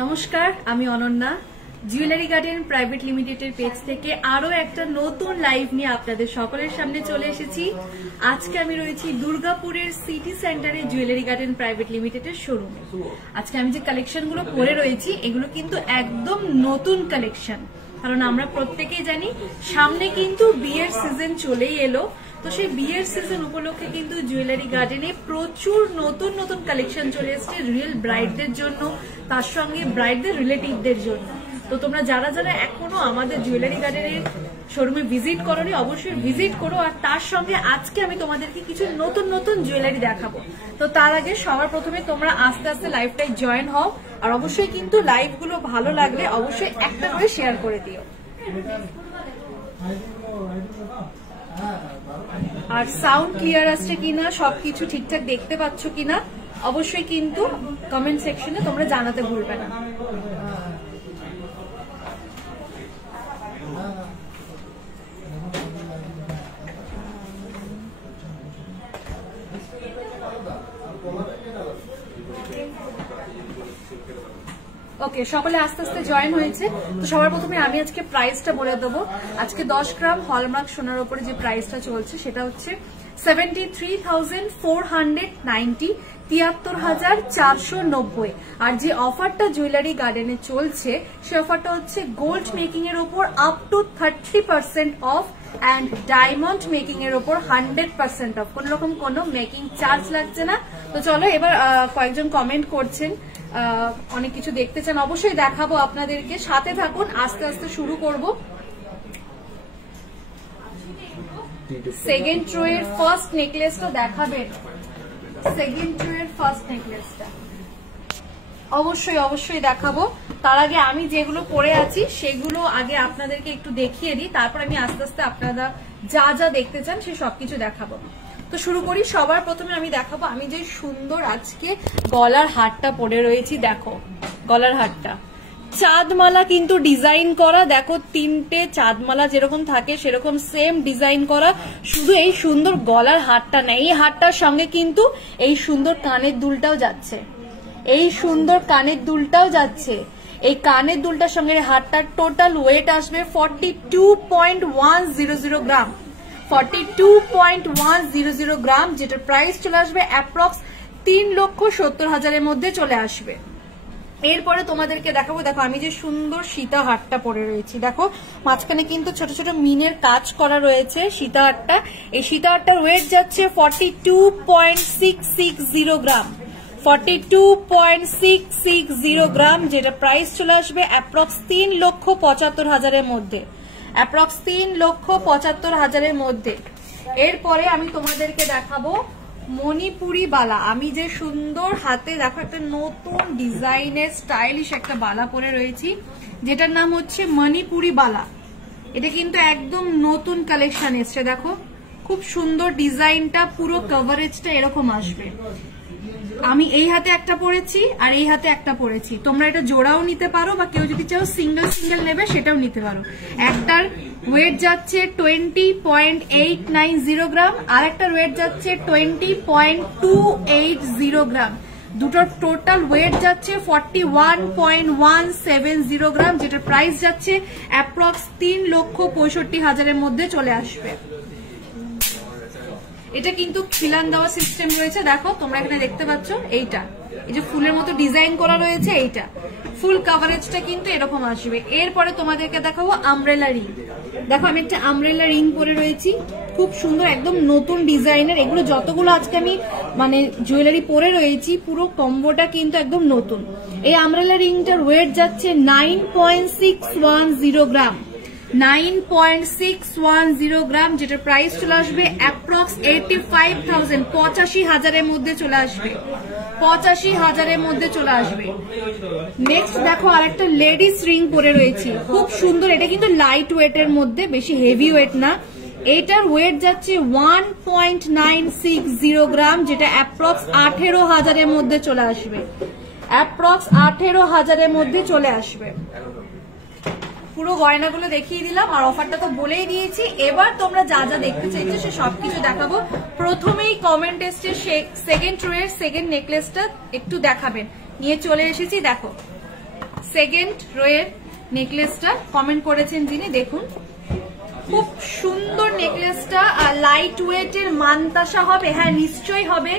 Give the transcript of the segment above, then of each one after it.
নমস্কার, আমি Ananya. Jewellery garden private লিমিটেডের পেজ থেকে আরো একটা নতুন লাইভ নিয়ে আপনাদের সকলের সামনে চলে এসেছি। আজকে আমি রয়েছি দুর্গাপুরের সিটি সেন্টারে জুয়েলারি গার্ডেন প্রাইভেট লিমিটেডের শোরুমে। আজকে আমি যে কালেকশনগুলো পরে রয়েছি এগুলো কিন্তু একদম নতুন কালেকশন, কারণ আমরা প্রত্যেকেই জানি সামনে কিন্তু বিয়ের সিজন চলেই এলো। তো সেই বিয়ের সিজন উপলক্ষে কিন্তু জুয়েলারি গার্ডেনে প্রচুর নতুন নতুন কালেকশন চলে এসেছে রিয়েল ব্রাইডদের জন্য, তার সঙ্গে ব্রাইডদের রিলেটিভদের জন্য। তো তোমরা যারা যারা এখনো আমাদের জুয়েলারি গার্ডেনের শোরুমে ভিজিট করোনি অবশ্যই ভিজিট করো। আর তার সঙ্গে আজকে আমি তোমাদেরকে কিছু নতুন নতুন জুয়েলারি দেখাবো। তো তার আগে সবার প্রথমে তোমরা আস্তে আস্তে লাইভটাই জয়েন হও, আর অবশ্যই কিন্তু লাইভগুলো ভালো লাগলে অবশ্যই একটা করে শেয়ার করে দিও। আর সাউন্ড ক্লিয়ার আসছে কিনা, সবকিছু ঠিকঠাক দেখতে পাচ্ছ কিনা অবশ্যই কিন্তু কমেন্ট সেকশনে তোমরা জানাতে ভুলবে না। ওকে, সকলে আস্তে আস্তে জয়েন হয়েছে। তো সবার প্রথমে আমি আজকে প্রাইসটা বলে দেবো। আজকে 10 গ্রাম হলমার্ক সোনার উপরে যে প্রাইসটা চলছে সেটা হচ্ছে 73,490, 73,490। আর যে অফারটা জুয়েলারি গার্ডেনে চলছে সে অফারটা হচ্ছে গোল্ড মেকিং এর উপর up to 30% of and diamond making এর উপর 100% অফ। কোন রকম কোনো মেকিং চার্জ লাগছে না। তো চলো এবার কয়েকজন কমেন্ট করছেন, অনেক কিছু দেখতে চান, অবশ্যই দেখাবো আপনাদেরকে, সাথে থাকুন। আস্তে আস্তে শুরু করব। সেকেন্ড রো এর ফার্স্ট নেকলেসটা দেখাবেন। সেকেন্ড রো এর ফার্স্ট নেকলেসটা অবশ্যই অবশ্যই দেখাবো। তার আগে আমি যেগুলো পরে আছি সেগুলো আগে আপনাদেরকে একটু দেখিয়ে দিই, তারপর আমি আস্তে আস্তে আপনারা যা যা দেখতে চান সে সবকিছু দেখাবো। তো শুরু করি। সবার প্রথমে আমি দেখাবো আমি যে সুন্দর আজকে গলার হারটা পরে রয়েছি। দেখো গলার হারটা চাঁদমালা কিন্তু ডিজাইন করা, দেখো তিনটে চাঁদমালা যেরকম থাকে সেরকম সেম ডিজাইন করা। শুধু এই সুন্দর গলার হারটা না, এই হারটার সঙ্গে কিন্তু এই সুন্দর কানের দুলটাও যাচ্ছে, এই সুন্দর কানের দুলটাও যাচ্ছে। এই কানের দুলটার সঙ্গে হারটার টোটাল ওয়েট আসবে 42.100 গ্রাম, 42.100 গ্রাম, যেটার প্রাইস চলে আসবে অ্যাপ্রক্স 3,70,000 মধ্যে চলে আসবে। এরপরে তোমাদেরকে দেখাবো, দেখো আমি যে সুন্দর সীতা হারটা পরে রয়েছি, দেখো মাঝখানে কিন্তু ছোট ছোট মিনের কাজ করা রয়েছে সীতা হারটা। এই সীতা হারটার ওয়েট যাচ্ছে 42.660 গ্রাম, 42.660 গ্রাম, যেটা প্রাইস চলে আসবে অ্যাপ্রক্স 3,75,000 মধ্যে, অ্যাপ্রক্স 3,75,000 মধ্যে। এরপরে আমি তোমাদেরকে দেখাবো মণিপুরি বালা। আমি যে সুন্দর হাতে দেখো একটা নতুন ডিজাইনের স্টাইলিশ একটা বালা পরে রয়েছি, যেটার নাম হচ্ছে মণিপুরি বালা। এটা কিন্তু একদম নতুন কালেকশন এসছে, দেখো খুব সুন্দর ডিজাইনটা, পুরো কভারেজটা এরকম আসবে। আমি এই হাতে একটা পরেছি আর এই হাতে একটা পরেছি, তোমরা এটা জোড়াও নিতে পারো বা কেউ যদি চাও সিঙ্গেল সিঙ্গেল নেবে সেটাও নিতে পারো। একটার ওয়েট যাচ্ছে 20.890 গ্রাম, আর একটার ওয়েট যাচ্ছে 20.280 গ্রাম। দুটোর টোটাল ওয়েট যাচ্ছে 41.170 গ্রাম, যেটার প্রাইস যাচ্ছে অ্যাপ্রক্স 3,65,000 মধ্যে চলে আসবে। এটা কিন্তু খিলান দেওয়া সিস্টেম রয়েছে, দেখো তোমরা এখানে দেখতে পাচ্ছ, এইটা এই যে ফুলের মতো ডিজাইন করা রয়েছে, এইটা ফুল কভারেজটা কিন্তু এরকম আসবে। এরপরে তোমাদেরকে দেখাবো আমব্রেলা রিং। দেখো আমি একটা আমব্রেলা রিং পরে রয়েছি, খুব সুন্দর একদম নতুন ডিজাইনের। এগুলো যতগুলো আজকে আমি মানে জুয়েলারি পরে রয়েছি পুরো কম্বোটা কিন্তু একদম নতুন। এই আমব্রেলা রিংটার ওয়েট যাচ্ছে 9.610 গ্রাম, 9.610 গ্রাম, যেটার প্রাইস চলে আসবে অ্যাপ্রক্স 85,000, 85,000 মধ্যে চলে আসবে, 85,000 মধ্যে চলে আসবে। নেক্সট দেখো আরেকটা লেডিস রিং পরে রয়েছি, খুব সুন্দর। এটা কিন্তু লাইট ওয়েটের মধ্যে, বেশি হেভি ওয়েট না। এটার ওয়েট যাচ্ছে 1.960 গ্রাম, যেটা অ্যাপ্রক্স 18,000 মধ্যে চলে আসবে, অ্যাপ্রক্স 18,000 মধ্যে চলে আসবে। পুরো গয়নাগুলো দেখিয়ে দিলাম আর অফারটা তো বলেই দিয়েছি। এবার তোমরা যা যা দেখতে চাইছো সে সবকিছু দেখাবো। প্রথমেই কমেন্ট এসছে সেকেন্ড রো এর সেকেন্ড নেকলেসটা একটু দেখাবেন, নিয়ে চলে এসেছি। দেখো সেকেন্ড রোয়ের নেকলেসটা কমেন্ট করেছেন যিনি, দেখুন খুব সুন্দর নেকলেসটা। আর লাইট ওয়েটের মানতাসা হবে, হ্যাঁ নিশ্চয়ই হবে।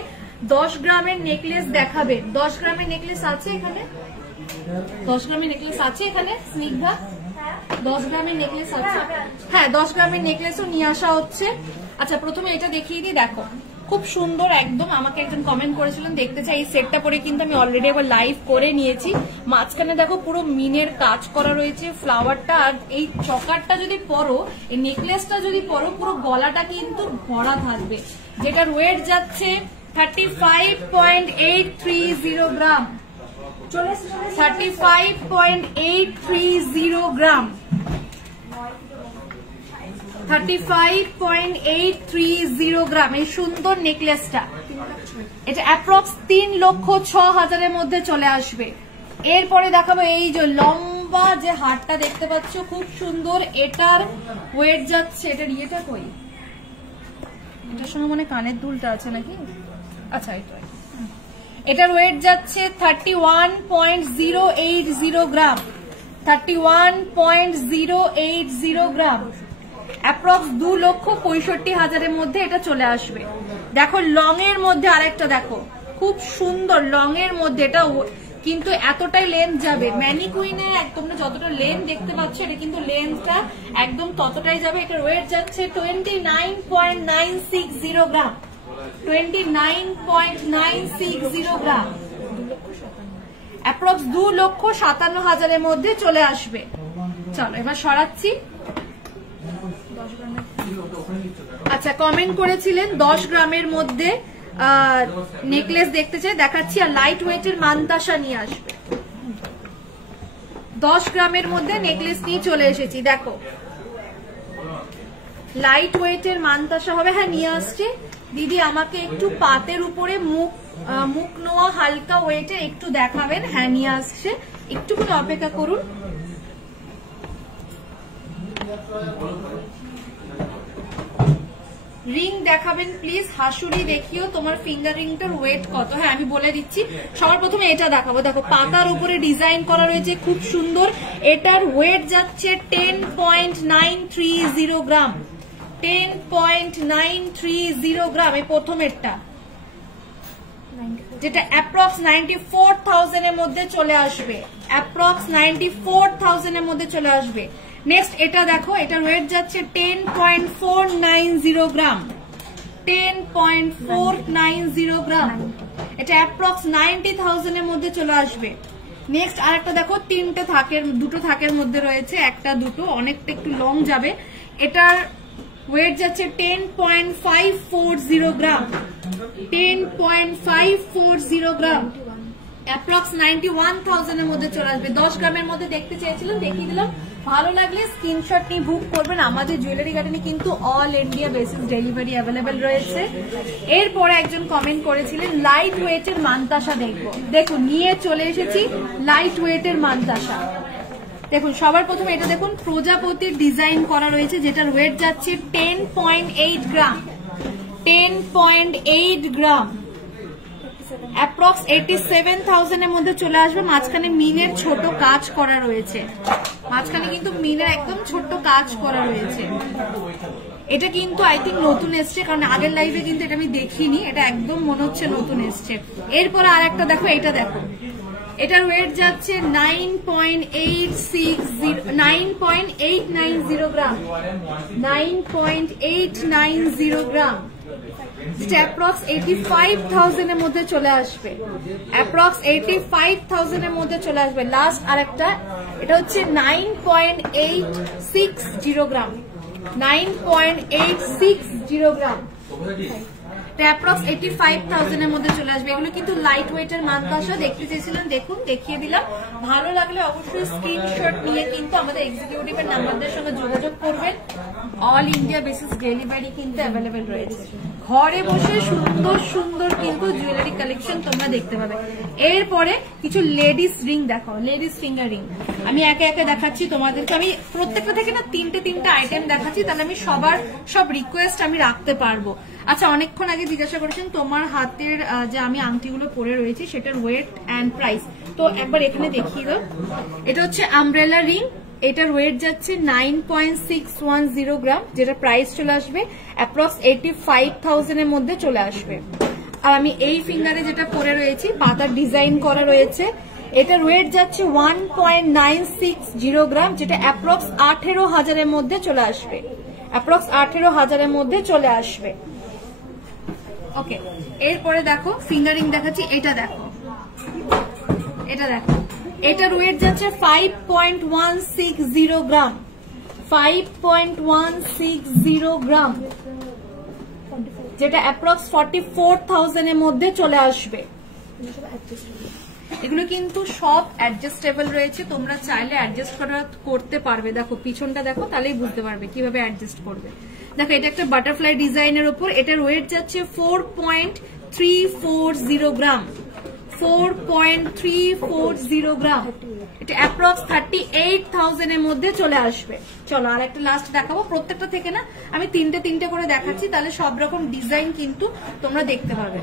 10 গ্রামের নেকলেস দেখাবে। 10 গ্রামের নেকলেস আছে এখানে, 10 গ্রামের নেকলেস আছে এখানে স্নিগ্ধা, 10 গ্রামের নেকলেস আছে, হ্যাঁ 10 গ্রামের নেকলেসও নিয়ে আসা হচ্ছে। আচ্ছা প্রথমে এটা দেখিয়ে দিই, দেখো খুব সুন্দর একদম। আমাকে একজন কমেন্ট করেছিলেন দেখতে চাই, এই সেটটা পরে কিন্তু আমি অলরেডি একবার লাইভ করে নিয়েছি। মাঝখানে দেখো পুরো মিনের কাজ করা রয়েছে, ফ্লাওয়ারটা। আর এই চকারটা যদি পরো, এই নেকলেসটা যদি পরো, পুরো গলাটা কিন্তু ভরা থাকবে। যেটার ওয়েট যাচ্ছে 35.830 গ্রাম, 35.830 গ্রাম, 35.830 গ্রাম এই সুন্দর নেকলেসটা। এটা অ্যাপ্রক্স 3,06,000 মধ্যে চলে আসবে। এরপরে দেখাবো এই যে লম্বা যে হারটা দেখতে পাচ্ছ, খুব সুন্দর। এটার ওয়েট যাচ্ছে, এটার ইয়েটা কই, এটার সঙ্গে মনে কানের দুলটা আছে নাকি, আচ্ছা এটার ওয়েট যাচ্ছে 31.080 গ্রাম, 31.080 গ্রাম, অ্যাপ্রক্স 2,65,000 মধ্যে এটা চলে আসবে। দেখো লং এর মধ্যে আরেকটা দেখো, খুব সুন্দর লং এর মধ্যে। এটা কিন্তু এতটাই লেন্থ যাবে, ম্যানিকুইনে একদম যতটা লেন্থ দেখতে পাচ্ছ, এটা কিন্তু লেন্থটা একদম ততটাই যাবে। এটার ওয়েট যাচ্ছে 29.960 গ্রাম, 29.960 গ্রাম, অ্যাপ্রক্স 2,57,000 মধ্যে চলে আসবে। চলো এবার সরাচ্ছি। আচ্ছা কমেন্ট করেছিলেন 10 গ্রামের মধ্যে নেকলেস দেখতে চাই, দেখাচ্ছি। আর লাইট ওয়েটের মানতাসা নিয়ে আসবে। 10 গ্রামের মধ্যে নেকলেস নিয়ে চলে এসেছি, দেখো লাইট ওয়েটের মানতাসা হবে, হ্যাঁ নিয়ে আসছে। দিদি আমাকে একটু পাতের উপরে মুখ নোয়া হালকা ওয়েটে একটু দেখাবেন, হ্যাঁ নিয়ে আসছে, একটুখানি অপেক্ষা করুন। রিং দেখাবেন প্লিজ, হাসুরি দেখিও তোমার ফিঙ্গার রিংটার ওয়েট কত। হ্যাঁ আমি বলে দিচ্ছি, সবার প্রথমে এটা দেখাবো। দেখো পাতার উপরে ডিজাইন করা রয়েছে, খুব সুন্দর। এটার ওয়েট যাচ্ছে 10.930 গ্রাম, 10.930 গ্রাম এই প্রথমেরটা, যেটা অ্যাপ্রক্স 94,000 এর মধ্যে চলে আসবে, অ্যাপ্রক্স 94,000 এর মধ্যে চলে আসবে। নেক্সট এটা দেখো, এটার ওয়েট যাচ্ছে 10.490 গ্রাম, 10.490 গ্রাম, এটা অ্যাপ্রক্স 90,000 এর মধ্যে চলে আসবে। নেক্সট আরেকটা দেখো, দুটো থাকের মধ্যে রয়েছে, একটা দুটো, অনেকটা একটু লং যাবে। এটার ওয়েট যাচ্ছে 10.540 গ্রাম, 10.540 গ্রাম, অ্যাপ্রক্স 91,000 এর মধ্যে চলে আসবে। 10 গ্রামের মধ্যে দেখতে চেয়েছিলাম, দেখিয়ে দিলাম। ভালো লাগলে স্ক্রিনশট নিয়ে বুক করবেন। আমাদের জুয়েলারি গার্ডেনে কিন্তু all India basis delivery available রয়েছে। এরপরে একজন কমেন্ট করেছিলেন লাইট ওয়েটের মানতাসা দেখবো, দেখুন নিয়ে চলে এসেছি লাইট ওয়েটের মানতাসা। দেখুন সবার প্রথমে এটা দেখুন, প্রজাপতির ডিজাইন করা রয়েছে, যেটার ওয়েট যাচ্ছে 10.8 গ্রাম, 10.8 গ্রাম, অ্যাপ্রক্স 87,000 এর মধ্যে চলে আসবে। মাঝখানে মিনের ছোট কাজ করা রয়েছে, মাঝখানে কিন্তু মিনের একদম ছোট্ট কাজ করা রয়েছে। এটা কিন্তু আই থিঙ্ক নতুন এসছে, কারণ আগের লাইভে কিন্তু এটা আমি দেখিনি, এটা একদম মনে হচ্ছে নতুন এসছে। এরপরে আর একটা দেখো, এটা দেখো, এটার ওয়েট যাচ্ছে 9.890 গ্রাম, 9.890 গ্রাম, অ্যাপ্রক্স 85,000 এর মধ্যে চলে আসবে, অ্যাপ্রক্স 85,000 এর মধ্যে চলে আসবে। লাস্ট আরেকটা, এটা হচ্ছে 9.860 গ্রাম, 9.860 গ্রাম, অ্যাপ্রক্স 85,000 এর মধ্যে চলে আসবে। এগুলো কিন্তু লাইট ওয়েটের মানতাসা, দেখতে চেয়েছিলেন, দেখুন দেখিয়ে দিলাম। ভালো লাগলে অবশ্যই স্ক্রিনশট নিয়ে কিন্তু আমাদের এক্সিকিউটিভের নাম্বারদের সঙ্গে যোগাযোগ করবেন। অল ইন্ডিয়া বেসিস ডেলিভারি কিন্তু অ্যাভেলেবেল রয়েছে। ঘরে বসে সুন্দর সুন্দর কিন্তু জুয়েলারি কালেকশন তোমরা দেখতে পাবে। এরপরে কিছু লেডিস রিং দেখাও, লেডিস ফিঙ্গার রিং। আমি একে একে দেখাচ্ছি তোমাদেরকে, আমি প্রত্যেকটা থেকে না তিনটে আইটেম দেখাচ্ছি, তাহলে আমি সবার সব রিকোয়েস্ট আমি রাখতে পারবো। আচ্ছা, অনেকক্ষণ আগে জিজ্ঞাসা করেছেন তোমার হাতের যে আমি আংটিগুলো পরে রয়েছি সেটার ওয়েট অ্যান্ড প্রাইস, তো একবার এখানে দেখিয়ে দাও। এটা হচ্ছে আমব্রেলা রিং, এটার ওয়েট যাচ্ছে 9.610 গ্রাম, যেটা প্রাইস চলে আসবে অ্যাপ্রক্স 85,000 এর মধ্যে চলে আসবে। আর আমি এই ফিঙ্গারে যেটা পরে রয়েছি পাতার ডিজাইন করা রয়েছে, এটার ওয়েট যাচ্ছে 1.960 গ্রাম, যেটা অ্যাপ্রক্স 18,000 এর মধ্যে চলে আসবে, অ্যাপ্রক্স 18,000 এর মধ্যে চলে আসবে। ওকে, এরপরে দেখো ফিঙ্গারিং দেখাচ্ছি, এটা দেখো, এটা দেখো, এটার ওয়েট যাচ্ছে 5.160 গ্রাম, 5.160 গ্রাম, যেটা অ্যাপ্রক্স 44,000 এর মধ্যে চলে আসবে। এগুলো কিন্তু সব অ্যাডজাস্টেবল রয়েছে, তোমরা চাইলে অ্যাডজাস্ট করতে পারবে। দেখো পিছনটা দেখো, তাহলেই বুঝতে পারবে কিভাবে অ্যাডজাস্ট করবে। দেখো এটা একটা বাটারফ্লাই ডিজাইনের উপর, এটার ওয়েট যাচ্ছে 4.340 গ্রাম, 4.340 গ্রাম, এটা অ্যাপ্রক্স 38,000 এর মধ্যে চলে আসবে। চলো আর একটা লাস্ট দেখাবো, প্রত্যেকটা থেকে না আমি তিনটে করে দেখাচ্ছি, তাহলে সব রকম ডিজাইন কিন্তু তোমরা দেখতে পাবে।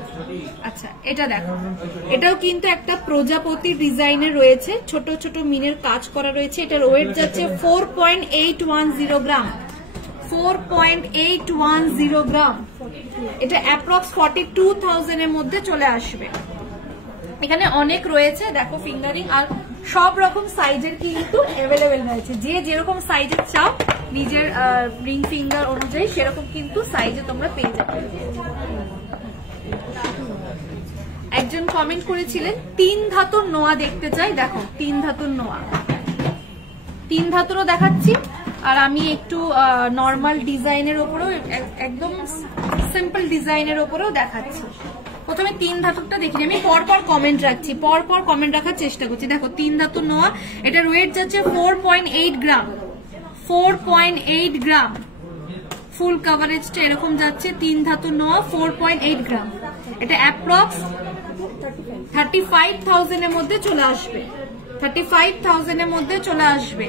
আচ্ছা, এটা দেখো, এটাও কিন্তু একটা প্রজাপতি ডিজাইনের রয়েছে, ছোট ছোট মিনের কাজ করা রয়েছে, এটার ওয়েট যাচ্ছে 4.810 গ্রাম, 4.810 গ্রাম, এটা অ্যাপ্রক্স 42,000 এর মধ্যে চলে আসবে। এখানে অনেক রয়েছে দেখো ফিঙ্গারিং, আর সব রকম সাইজের কিন্তু অ্যাভেলেবেল রয়েছে, যে যেরকম সাইজের চাও নিজের রিং ফিঙ্গার অনুযায়ী সেরকম কিন্তু সাইজে তোমরা পেয়ে যাবে। একজন কমেন্ট করেছিলেন 3 ধাতুর নোয়া দেখতে চাই, দেখো 3 ধাতুর নোয়া, 3 ধাতুরও দেখাচ্ছি, আর আমি একটু নর্মাল ডিজাইনের উপরেও, একদম সিম্পল ডিজাইনের উপরেও দেখাচ্ছি। প্রথমে 3 ধাতুরটা দেখি, আমি পরপর কমেন্ট রাখছি, পরপর কমেন্ট রাখার চেষ্টা করছি। দেখো 3 ধাতুর নোয়া, এটার ওয়েট যাচ্ছে 4.8 গ্রাম, 4.8 গ্রাম, ফুল কভারেজটা এরকম যাচ্ছে। 3 ধাতুর নোয়া 4.8 গ্রাম, এটা অ্যাপ্রক্স 35,000 এর মধ্যে চলে আসবে, 35,000 এর মধ্যে চলে আসবে।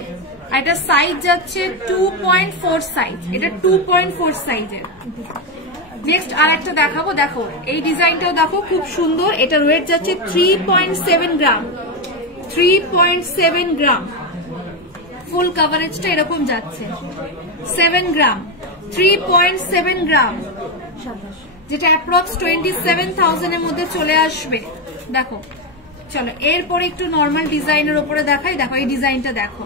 আর এটা সাইজ যাচ্ছে 2.4 সাইজ, এটা 2.4 সাইজের। নেক্সট আর একটা দেখাবো, দেখো এই ডিজাইনটাও দেখো খুব সুন্দর, এটার ওয়েট যাচ্ছে 3.7 গ্রাম, 3.7 গ্রাম, ফুল কভারেজটা এরকম যাচ্ছে 7 গ্রাম, 3.7 গ্রাম, যেটা অ্যাপ্রক্স 27,000 এর মধ্যে চলে আসবে। দেখো চলো এরপরে একটু নর্মাল ডিজাইনের উপরে দেখাই, দেখো এই ডিজাইনটা দেখো,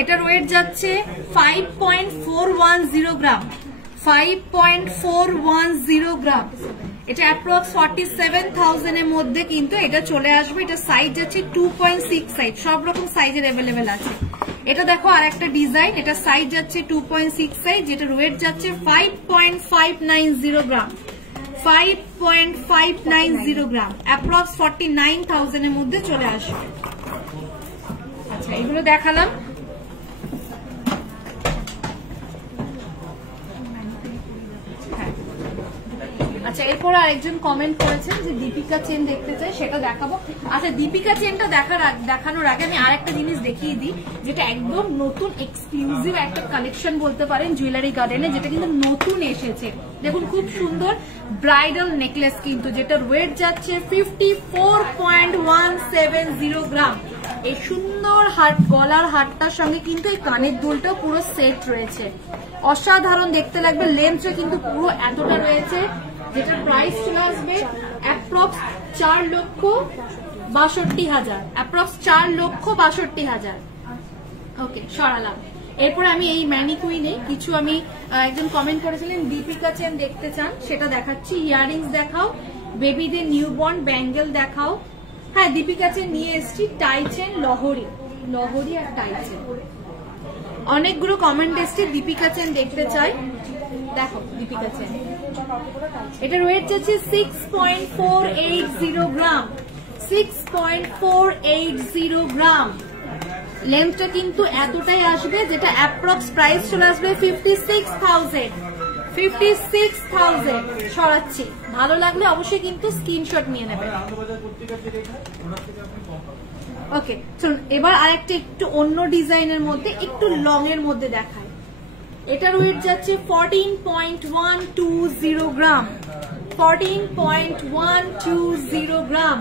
এটার ওয়েট যাচ্ছে 5.410 গ্রাম, 5.410 গ্রাম, এটা অ্যাপ্রক্স 47,000 এর মধ্যে কিন্তু এটা চলে আসবে। এটা সাইজ যাচ্ছে 2.6 সাইজ, সব রকম সাইজের অ্যাভেলেবেল আছে। এটা দেখো আর একটা ডিজাইন, এটা সাইজ যাচ্ছে 2.6 সাইজ, যেটা ওয়েট যাচ্ছে 5.590 গ্রাম, 5.590 গ্রাম, অ্যাপ্রক্স 49,000 এর মধ্যে চলে আসবে। আচ্ছা এগুলো দেখালাম। আচ্ছা এরপর আরেকজন কমেন্ট করেছেন যে দীপিকা চেন দেখতে চাই, সেটা দেখাবো। আচ্ছা দীপিকা চেনটা দেখানোর আগে আমি আরেকটা জিনিস দেখিয়ে দিই, যেটা একদম নতুন এক্সক্লুসিভ একটা কালেকশন বলতে পারেন জুয়েলারি গার্ডেনে, যেটা কিন্তু নতুন এসেছে। দেখুন খুব সুন্দর ব্রাইডাল নেকলেস কিন্তু, যেটার ওয়েট যাচ্ছে 54.170 গ্রাম। এই সুন্দর গলার হারটার সঙ্গে কিন্তু এই কানের দুলটা পুরো সেট রয়েছে, অসাধারণ দেখতে লাগবে। লেন্থটা কিন্তু পুরো এতটা রয়েছে, যেটার প্রাইস চলে আসবে অ্যাপ্রক্স 4,62,000, অ্যাপ্রক্স 4,62,000। ওকে সরালাম। এরপর আমি এই ম্যানিকুইনে কিছু, আমি একজন কমেন্ট করেছিলেন দীপিকা চেন দেখতে চান, সেটা দেখাচ্ছি। ইয়াররিংস দেখাও, বেবিদের নিউবর্ন ব্যাঙ্গেল দেখাও। হ্যাঁ দীপিকা চেন নিয়ে এসেছি, টাই চেন, লহরি আর টাই চেন। অনেকগুলো কমেন্ট এসছে দীপিকা চেন দেখতে চাই, দেখো দীপিকা চেন, এটার ওয়েট যাচ্ছে 6.480 গ্রাম, 6.480 গ্রাম। লেন্থটা কিন্তু এতটাই আসবে, যেটা অ্যাপ্রক্স প্রাইস চলে আসবে 56,000, 56,000 সরাচ্ছি। ভালো লাগলে অবশ্যই কিন্তু স্ক্রিনশট নিয়ে নেবেন। ওকে চলুন এবার আরেকটা একটু অন্য ডিজাইনের মধ্যে একটু লং এর মধ্যে দেখায়। এটার ওয়েট যাচ্ছে 14.120 গ্রাম, 14.120 গ্রাম,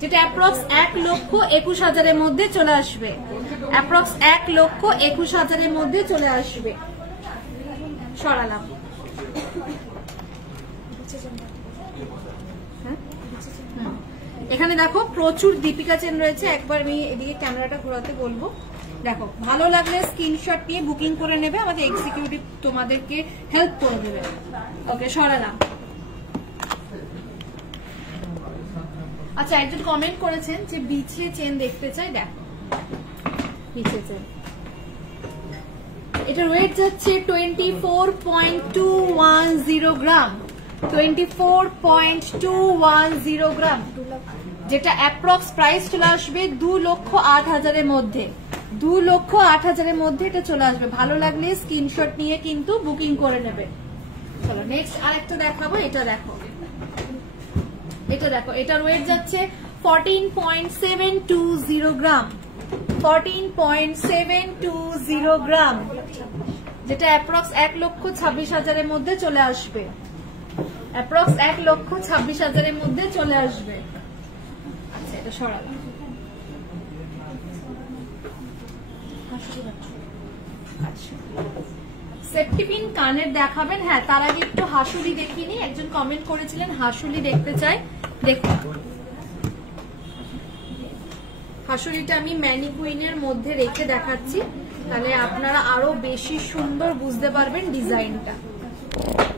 যেটা অ্যাপ্রক্স 1,21,000 মধ্যে চলে আসবে। অ্যাপ্রক্স 1,21,000 মধ্যে চলে আসবে। সরালাম। এখানে দেখো প্রচুর দীপিকা চেন রয়েছে। একবার আমি এদিকে ক্যামেরাটা ঘোরাতে বলবো। দেখো ভালো লাগলে স্ক্রিনশট নিয়ে বুকিং করে নেবে, আমাদের এক্সিকিউটিভ তোমাদেরকে হেল্প করে দেবে। ওকে সরালাম। আচ্ছা একজন কমেন্ট করেছেন যে বিছিয়ে চেন দেখতে চাই। দেখো বিছিয়ে চেন, এটার ওয়েট যাচ্ছে 24.210 গ্রাম, 24.210 গ্রাম, যেটা অ্যাপ্রক্স প্রাইস চলে আসবে 2,08,000 মধ্যে। 2,08,000 মধ্যে এটা চলে আসবে। ভালো লাগলে স্ক্রিনশট নিয়ে কিন্তু বুকিং করে নেবে। চলো নেক্সট আরেকটা দেখাবো। এটা দেখো, এটা দেখো, এটার ওয়েট যাচ্ছে 14.720 গ্রাম, 14.720 গ্রাম, যেটা অ্যাপ্রক্স 1,26,000 মধ্যে চলে আসবে। অ্যাপ্রক্স 1,26,000 মধ্যে চলে আসবে। আচ্ছা এটা সরালাম। সেফটি পিন কানের দেখাবেন? হ্যাঁ তার আগে একটু হাসুলি দেখিনি। একজন কমেন্ট করেছিলেন হাসুলি দেখতে চাই। দেখুন হাসুলিটা আমি ম্যানিকুইনের মধ্যে রেখে দেখাচ্ছি, তাহলে আপনারা আরো বেশি সুন্দর বুঝতে পারবেন ডিজাইনটা।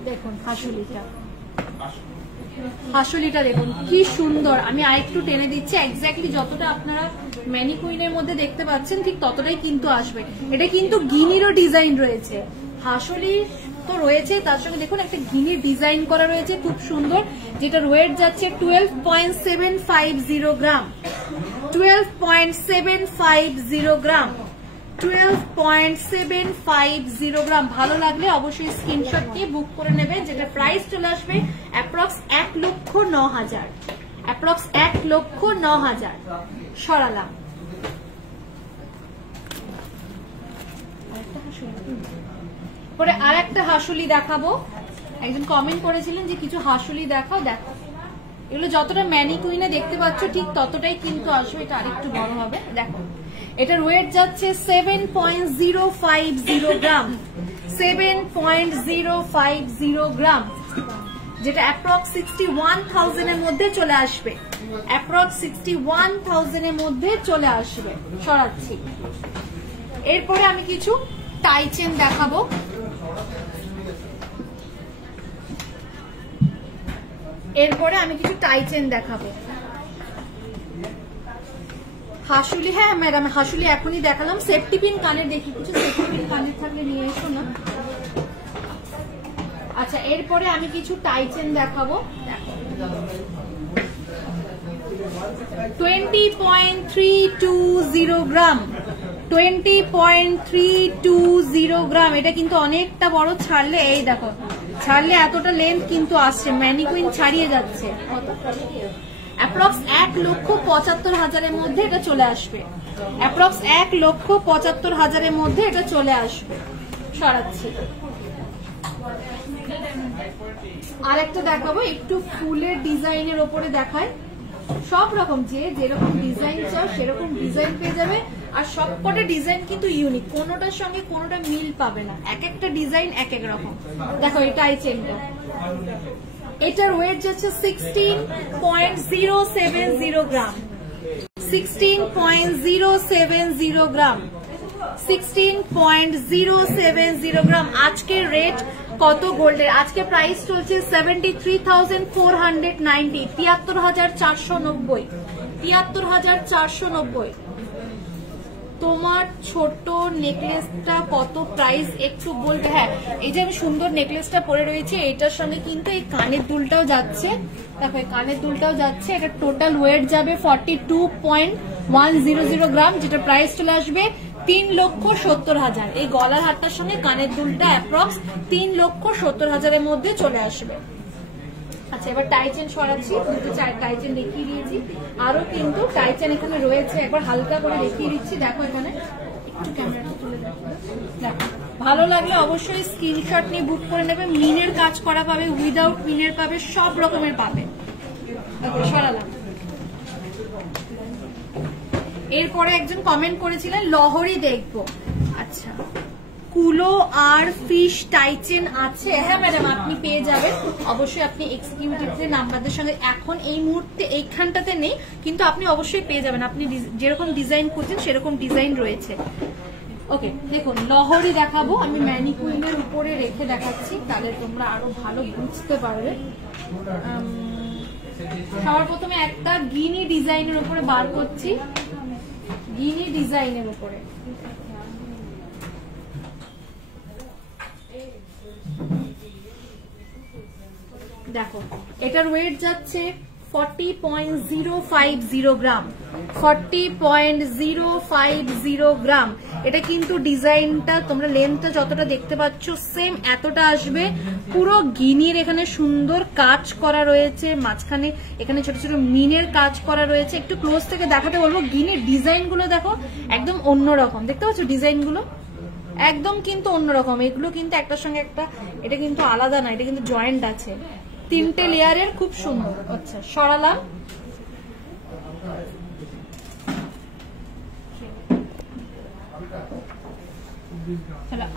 দেখুন হাসুলিটা, হাসুলিটা দেখুন কি সুন্দর। আমি আরেকটু টেনে দিচ্ছি, এক্স্যাক্টলি যতটা আপনারা ম্যানিকুইনের মধ্যে দেখতে পাচ্ছেন ঠিক ততটাই কিন্তু আসবে। এটা কিন্তু গিনিরও ডিজাইন রয়েছে, হাসুলি তো রয়েছে, তার সঙ্গে দেখুন একটা গিনির ডিজাইন করা রয়েছে খুব সুন্দর, যেটার ওয়েট যাচ্ছে 12.750 গ্রাম, 12.750 গ্রাম, 12.750 গ্রাম। ভালো লাগলে অবশ্যই স্ক্রিনশট নিয়ে বুক করে নেবে, যেটা প্রাইস চলে আসবে অ্যাপ্রক্স 1,09,000, অ্যাপ্রক্স 1,09,000। সরালাম। পরে আর একটা হাসুলি দেখাবো। একজন কমেন্ট করেছিলেন যে কিছু হাসুলি দেখাও। দেখো এগুলো যতটা ম্যানিকুইনে দেখতে পাচ্ছ ঠিক ততটাই কিন্তু আসবে, এটা আরেকটু বড় হবে। দেখো এটার ওয়েট যাচ্ছে 7.050 গ্রাম, 7.050 গ্রাম, যেটা অ্যাপ্রক্স 61,000 মধ্যে চলে আসবে, অ্যাপ্রক্স 61,000 মধ্যে চলে আসবে। সরাচ্ছি। এরপরে আমি কিছু টাই চেন দেখাবো। এরপরে আমি কিছু টাই চেন দেখাবো। হাসুলি, হ্যাঁ ম্যাডাম হাসুলি এখনই দেখালাম। সেফটি পিন কানের দেখি, কিছু সেফটি পিন কানের থাকলে নিয়ে এসো না। আচ্ছা এরপরে আমি কিছু টাই চেন দেখাবো। 20.320 গ্রাম, 20.320 গ্রাম। এটা কিন্তু অনেকটা বড়, ছাড়লে এই দেখো ছাড়লে এতটা লেন্থ কিন্তু আসছে, ম্যানিকুইন ছাড়িয়ে যাচ্ছে। অ্যাপ্রক্স 1,75,000 মধ্যে এটা চলে আসবে, অ্যাপ্রক্স 1,75,000 মধ্যে এটা চলে আসবে। সরাচ্ছি। আর একটা দেখাবো, একটু ফুলের ডিজাইনের ওপরে দেখায়। সব রকম যে যেরকম ডিজাইন চাও সেরকম ডিজাইন পেয়ে যাবে। আর সবকটা ডিজাইন কিন্তু ইউনিক, কোনোটার সঙ্গে কোনোটা মিল পাবে না, এক একটা ডিজাইন এক এক রকম। দেখো এটা এই চেনটা, এটার ওয়েট যাচ্ছে 16.070 গ্রাম, 16.070 গ্রাম, 16.070 গ্রাম। আজকের রেট কত গোল্ডের? আজকে প্রাইস চলছে 73,490, 73,490, 73,490। তোমার ছোট নেকলেসটা কত প্রাইস একটু বলবে? হ্যাঁ এই যে আমি সুন্দর নেকলেসটা পরে রয়েছে এটার সঙ্গে কিন্তু এই কানের দুলটাও যাচ্ছে। দেখো এই কানের দুলটাও যাচ্ছে। এটা টোটাল ওয়েট যাবে 42.100 গ্রাম, যেটা প্রাইস চলে আসবে 3,70,000। এই গলার হারটার সঙ্গে কানের দুলটা অ্যাপ্রক্স 3,70,000-এর মধ্যে চলে আসবে। আচ্ছা, এবার টাইচেন সরাচ্ছি, দুটো টাইচেন দেখিয়ে দিয়েছি, আরো কিন্তু টাইচেন এখানে রয়েছে, একবার হালকা করে দেখিয়ে দিচ্ছি। দেখো এখানে একটু ক্যামেরাটা তুলে দেখো, ভালো লাগলে অবশ্যই স্ক্রিনশট নিয়ে বুক করে নেবে। মিনের কাজ করা পাবে, উইদাউট মিনের পাবে, সব রকমের পাবে। সরালাম। এরপরে একজন কমেন্ট করেছিলেন লহরি দেখবো। আচ্ছা, কুলো আর ফিশ টাইচেন আছে? হ্যাঁ ম্যাডাম, আপনি পেয়ে যাবেন অবশ্যই। আপনি এক্সিকিউটিভদের নাম্বারদের সঙ্গে এখন এই মুহূর্তে এইখানটাতে নেই, কিন্তু আপনি অবশ্যই পেয়ে যাবেন। আপনি যেরকম ডিজাইন করছেন সেরকম ডিজাইন রয়েছে। ওকে, দেখুন লহরি দেখাবো আমি, ম্যানিকুইনের উপরে রেখে দেখাচ্ছি, তাহলে তোমরা আরো ভালো বুঝতে পারবে। সবার প্রথমে একটা গিনি ডিজাইনের উপরে বার করছি, গিনি ডিজাইনের উপরে। দেখো এটার ওয়েট যাচ্ছে 40.050 গ্রাম, 40.050 গ্রাম। এটা কিন্তু ডিজাইনটা তোমরা লেন্থটা যতটা দেখতে পাচ্ছ সেম এতটা আসবে। পুরো গিনির এখানে সুন্দর কাজ করা রয়েছে, মাঝখানে এখানে ছোট ছোট মিনের কাজ করা রয়েছে। একটু ক্লোজ থেকে দেখাতে বলবো। গিনির ডিজাইন গুলো দেখো একদম অন্যরকম, দেখতে পাচ্ছ ডিজাইন গুলো একদম কিন্তু অন্যরকম। এগুলো কিন্তু একটার সঙ্গে একটা, এটা কিন্তু আলাদা না, এটা কিন্তু জয়েন্ট আছে, 3টে লেয়ারের, খুব সুন্দর। আচ্ছা, সরালাম।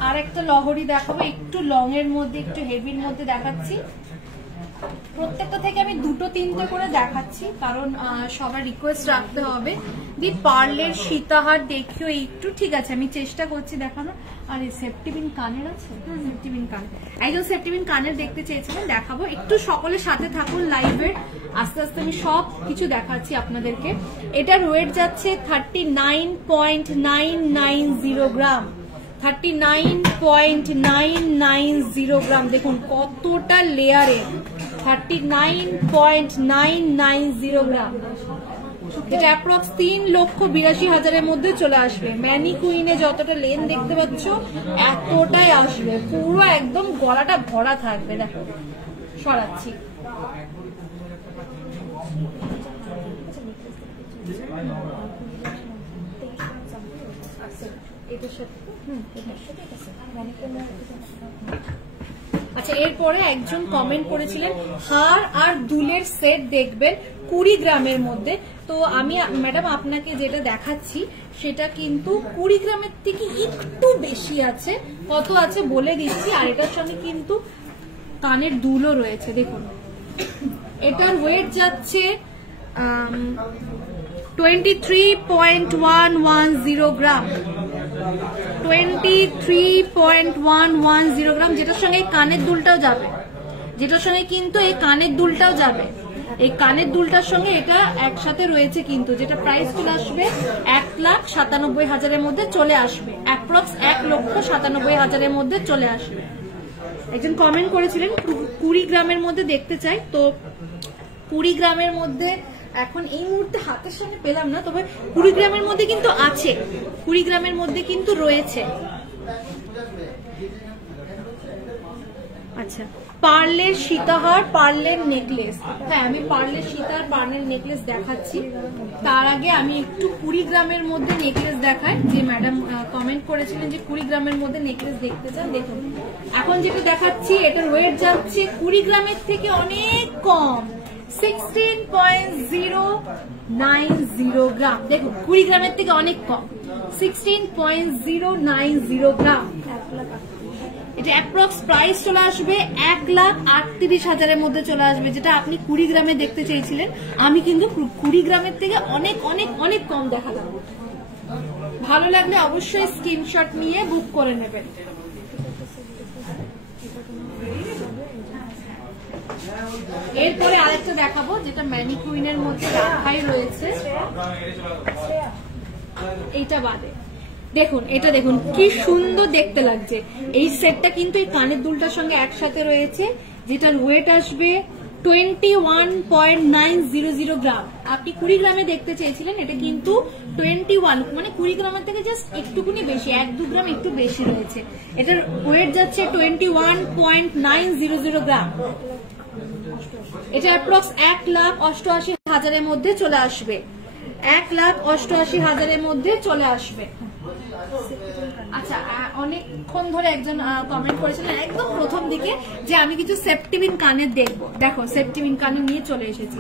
আর একটা লহরি দেখাবো, একটু লং এর মধ্যে, একটু হেভির মধ্যে দেখাচ্ছি। প্রত্যেকটা থেকে আমি 2-3টে করে দেখাচ্ছি, কারণ সবার রিকোয়েস্ট রাখতে হবে। দি পার্লের সীতাহার দেখিও একটু, ঠিক আছে আমি চেষ্টা করছি দেখানো। আর এই সেফটিপিন কানের আছে, সেফটিপিন কানের, একজন সেফটিপিন কানের দেখতে চেয়েছিলেন, দেখাবো। একটু সকলের সাথে থাকুন লাইভের, আস্তে আস্তে আমি সব কিছু দেখাচ্ছি আপনাদেরকে। এটার ওয়েট যাচ্ছে 39.990 গ্রাম, 39.990 গ্রাম। দেখুন কতটা লেয়ারে, 39.990 গ্রাম। এটা অ্যাপ্রক্স 3,82,000-এর মধ্যে চলে আসবে। ম্যানিকুইনে যতটা লেন দেখতে পাচ্ছ এতটাই আসবে, পুরো একদম গলাটা ভরা থাকবে। দেখো সরাচ্ছি। আচ্ছা, এরপরে একজন কমেন্ট করেছিলেন হার আর দুলের সেট দেখবেন 20 গ্রামের মধ্যে। তো আমি ম্যাডাম আপনাকে যেটা দেখাচ্ছি সেটা কিন্তু 20 গ্রামের থেকে একটু বেশি আছে। কত আছে বলে দিচ্ছি। আর এটার সঙ্গে কিন্তু কানের দুলও রয়েছে। দেখুন এটার ওয়েট যাচ্ছে 23.110 গ্রাম, 23.110 গ্রাম, যেটার সঙ্গে কানের দুলটাও যাবে, যেটার সঙ্গে কিন্তু এই কানের দুলটাও যাবে। এই কানের দুলটার সঙ্গে এটা একসাথে রয়েছে কিন্তু, যেটা প্রাইস চলে আসবে 1,97,000-এর মধ্যে চলে আসবে, অ্যাপ্রক্স 1,97,000-এর মধ্যে চলে আসবে। একজন কমেন্ট করেছিলেন 20 গ্রামের মধ্যে দেখতে চাই, তো 20 গ্রামের মধ্যে এখন এই মুহূর্তে হাতের সামনে পেলাম না, তবে 20 গ্রামের মধ্যে কিন্তু আছে, 20 গ্রামের মধ্যে কিন্তু রয়েছে। আচ্ছা, পার্লের সীতাহার, পার্লের নেকলেস। হ্যাঁ, আমি পার্লের সীতাহার, পার্লের নেকলেস দেখাচ্ছি। তার আগে আমি একটু 20 গ্রামের মধ্যে নেকলেস দেখাই, যে ম্যাডাম কমেন্ট করেছিলেন যে 20 গ্রামের মধ্যে নেকলেস দেখতে চান। দেখুন এখন যেটা দেখাচ্ছি এটার ওয়েট যাচ্ছে 20 গ্রামের থেকে অনেক কম, 16.090 গ্রাম। দেখুন 20 গ্রামের থেকে অনেক কম, 16.090 গ্রাম। এটা অ্যাপ্রক্স প্রাইস চলে আসবে 1,38,000-এর মধ্যে চলে আসবে, যেটা আপনি 20 গ্রামে দেখতে চেয়েছিলেন। আমি কিন্তু 20 গ্রামের থেকে অনেক অনেক অনেক কম দেখালাম। ভালো লাগলে অবশ্যই স্ক্রিনশট নিয়ে বুক করে নেবেন। এরপরে আরেকটা দেখাবো, যেটা ম্যানিকুইনের মধ্যে রাখাই রয়েছে। এইটা বাদে দেখুন, এটা দেখুন কি সুন্দর দেখতে লাগছে। এই সেটটা কিন্তু এই কানের দুলটার সঙ্গে একসাথে রয়েছে, যেটার ওয়েট আসবে 21.900 গ্রাম। আপনি 20 গ্রামে দেখতে চেয়েছিলেন, এটা কিন্তু 21 মানে 20 গ্রামের থেকে জাস্ট একটুকুনি বেশি, 1-2 গ্রাম একটু বেশি রয়েছে। এটার ওয়েট যাচ্ছে 21.900 গ্রাম। এটা অ্যাপ্রক্স 1,88,000-এর মধ্যে চলে আসবে, 1,88,000-এর মধ্যে চলে আসবে। আচ্ছা, অনেকক্ষণ ধরে একজন কমেন্ট করেছিলেন একদম প্রথম দিকে যে আমি কিছু সেপ্টিবিন কানের দেখবো। দেখো সেপ্টিবিন কানের নিয়ে চলে এসেছি।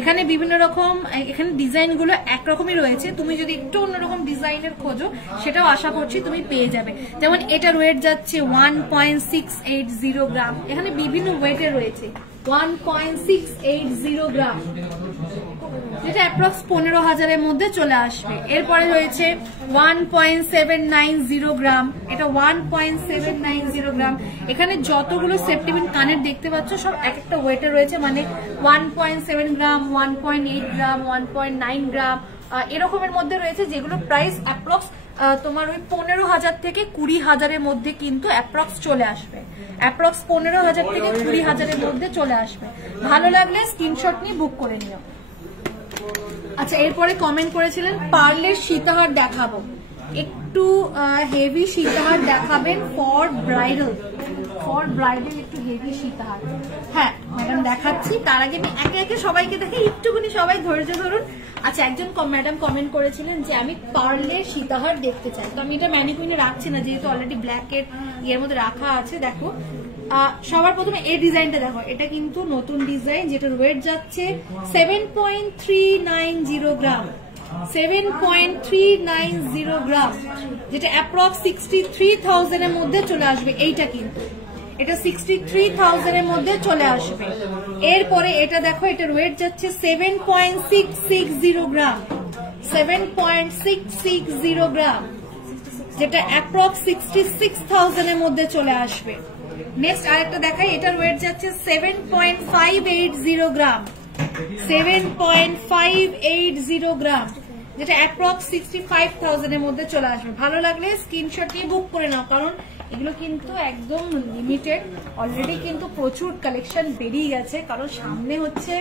এখানে বিভিন্ন রকম, এখানে ডিজাইন গুলো একরকমই রয়েছে, তুমি যদি একটু অন্যরকম ডিজাইনের খোঁজো সেটাও আশা করছি তুমি পেয়ে যাবে। যেমন এটার ওয়েট যাচ্ছে 1.680 গ্রাম। এখানে বিভিন্ন ওয়েটের রয়েছে, 1.680 গ্রাম, যেটা অ্যাপ্রক্স 15,000-এর মধ্যে চলে আসবে। এরপরে রয়েছে 1.790 গ্রাম, এটা 1.790 গ্রাম। এখানে যতগুলো সেপ্টিবিন কানের দেখতে পাচ্ছ সব এক একটা ওয়েটে রয়েছে, মানে 1.7 গ্রাম, 1.8 গ্রাম, 1.9 গ্রাম এরকমের মধ্যে রয়েছে, যেগুলো প্রাইস অ্যাপ্রক্স তোমার ওই 15,000 থেকে 20,000-এর মধ্যে কিন্তু অ্যাপ্রক্স চলে আসবে। অ্যাপ্রক্স 15,000 থেকে 20,000-এর মধ্যে চলে আসবে। ভালো লাগলে স্ক্রিনশট নিয়ে বুক করে নিও। আচ্ছা, এরপরে কমেন্ট করেছিলেন পার্লের সীতাহার দেখাবো, একটু হেভি সীতাহার দেখাবেন ফর ব্রাইডাল। একটু হেভি সীতাহার, হ্যাঁ ম্যাডাম দেখাচ্ছি। তার আগে আমি একে একে সবাইকে দেখে একটুখানি সবাই ধৈর্য ধরুন। আচ্ছা, একজন ম্যাডাম কমেন্ট করেছিলেন যে আমি পার্লের সীতাহার দেখতে চাই, তো আমি এটা ম্যানিকুইনে রাখছি না, যেহেতু অলরেডি ব্ল্যাকের ইয়ের মধ্যে রাখা আছে। দেখো সবার প্রথমে এই ডিজাইনটা দেখো, এটা কিন্তু নতুন ডিজাইন, যেটার ওয়েট যাচ্ছে 7.390 গ্রাম, 7.390 গ্রাম, যেটা অ্যাপ্রক্স 63,000-এর মধ্যে চলে আসবে। এইটা কিন্তু এটা 63,000-এর মধ্যে চলে আসবে। এরপরে এটা দেখো, এটার ওয়েট যাচ্ছে 7.660 গ্রাম, 7.660 গ্রাম, যেটা অ্যাপ্রক্স 66,000-এর মধ্যে চলে আসবে। নেক্সট আরেকটা দেখাই, এটার ওয়েট যাচ্ছে 7.580 গ্রাম, 7.580 গ্রাম, যেটা অ্যাপ্রক্স 65,000-এর মধ্যে চলে আসবে। ভালো লাগলে স্ক্রিনশট নিয়ে বুক করে নাও, কারণ এগুলো কিন্তু একদম লিমিটেড। অলরেডি কিন্তু প্রচুর কালেকশন বেরিয়ে গেছে, কারণ সামনে হচ্ছে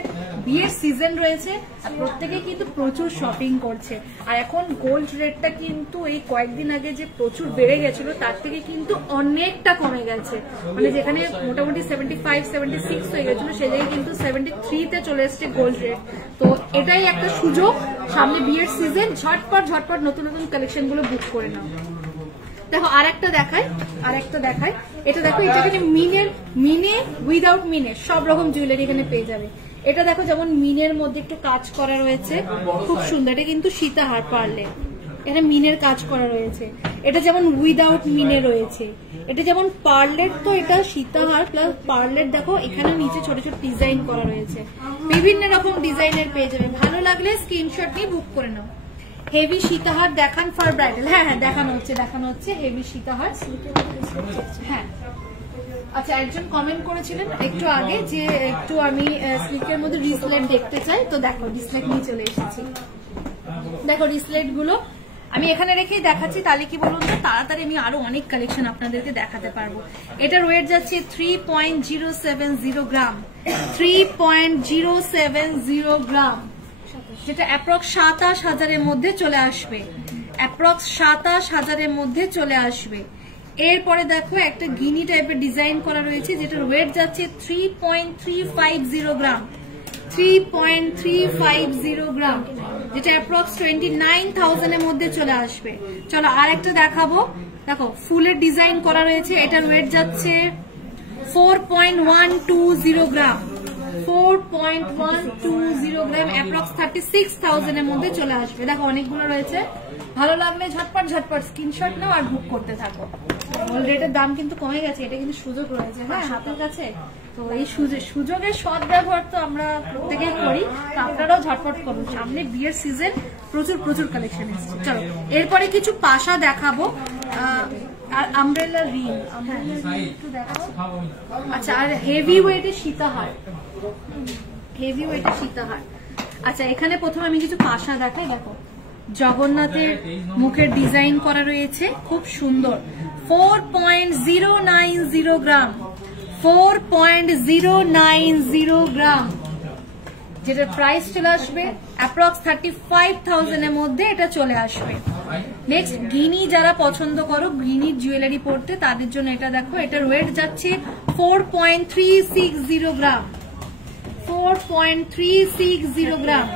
বিয়ের সিজন রয়েছে আর প্রত্যেকে কিন্তু প্রচুর শপিং করছে। আর এখন গোল্ড রেটটা কিন্তু এই কয়েকদিন আগে যে প্রচুর বেড়ে গেছিল তার থেকে কিন্তু অনেকটা কমে গেছে, মানে যেখানে মোটামুটি 75-76 হয়ে গেছিল সে জায়গায় কিন্তু 73-তে চলে এসছে গোল্ড রেট। তো এটাই একটা সুযোগ, সামনে বিয়ের সিজন, ঝটপট নতুন নতুন কালেকশন গুলো বুক করে নাও। দেখো আরেকটা দেখাই, এটা দেখো, এটা এখানে মিনে উইদাউট মিনে সব রকম জুয়েলারি এখানে পেয়ে যাবে। এটা দেখো যেমন মিনের মধ্যে একটু কাজ করা রয়েছে, খুব সুন্দর। এটা কিন্তু সীতাহার পার্লে, এখানে মিনের কাজ করা রয়েছে। এটা যেমন উইদাউট মিনে রয়েছে, এটা যেমন পার্লের, তো এটা সীতাহার প্লাস পার্লের। দেখো এখানে নিচে ছোট ছোট ডিজাইন করা রয়েছে, বিভিন্ন রকম ডিজাইনের পেয়ে যাবে। ভালো লাগলে স্ক্রিনশট নিয়ে বুক করে নাও। হেভি সীতাহার দেখান ফর ব্রাইডাল, হ্যাঁ দেখানো হচ্ছে হেভি সীতাহার, হ্যাঁ। আচ্ছা, একজন কমেন্ট করেছিলেন একটু আগে যে একটু আমি স্লিকের মধ্যে রিসলেট দেখতে চাই, তো দেখো রিসলেট নিয়ে চলে এসেছি। দেখো রিসলেট গুলো আমি এখানে রেখেই দেখাচ্ছি, তাহলে কি বলুন তো তাড়াতাড়ি আমি আরো অনেক কালেকশন আপনাদেরকে দেখাতে পারবো। এটার ওয়েট যাচ্ছে 3.070 গ্রাম, 3.070 গ্রাম, যেটা অ্যাপ্রক্স 27,000-এর মধ্যে চলে আসবে, অ্যাপ্রক্স 27,000-এর মধ্যে চলে আসবে। এরপরে দেখো একটা গিনি টাইপের ডিজাইন করা রয়েছে, যেটার ওয়েট যাচ্ছে 3.350 গ্রাম, 3.350 গ্রাম, যেটা অ্যাপ্রক্স 29,000-এর মধ্যে চলে আসবে। চলো আর একটা দেখাবো। দেখো ফুলের ডিজাইন করা রয়েছে, এটার ওয়েট যাচ্ছে 4.120 গ্রাম, 4.120 গ্রাম, অ্যাপ্রক্স 36,000-এর মধ্যে চলে আসবে। দেখো অনেকগুলো রয়েছে, ভালো লাগলে ঝটপট স্ক্রিনশট নাও আর বুক করতে থাকো। গোল্ড রেটের দাম কিন্তু কমে গেছে, এটা কিন্তু সুযোগ রয়েছে হ্যাঁ হাতের কাছে, তো এই সুযোগের সৎ ব্যবহার তো আমরা প্রত্যেকেই করি, তো আপনারাও ঝটপট করুন, সামনে বিয়ের সিজন, প্রচুর কালেকশন এসছে। চলো এরপরে কিছু পাশা দেখাবো আর আমব্রেলা রিং একটু দেখাবো। আচ্ছা, আর হেভি ওয়েটের সীতাহার, আচ্ছা এখানে প্রথমে আমি কিছু পাশা দেখাই। দেখো জগন্নাথের মুখের ডিজাইন করা রয়েছে, খুব সুন্দর, 4.090 গ্রাম, 4.090 গ্রাম, যেটা প্রাইস চলে আসবে অ্যাপ্রক্স 35,000 এর মধ্যে এটা চলে আসবে। নেক্সট গিনি যারা পছন্দ করো গিনির জুয়েলারি পড়তে, তাদের জন্য এটা দেখো, এটার ওয়েট যাচ্ছে 4.360 গ্রাম, 4.360 গ্রাম,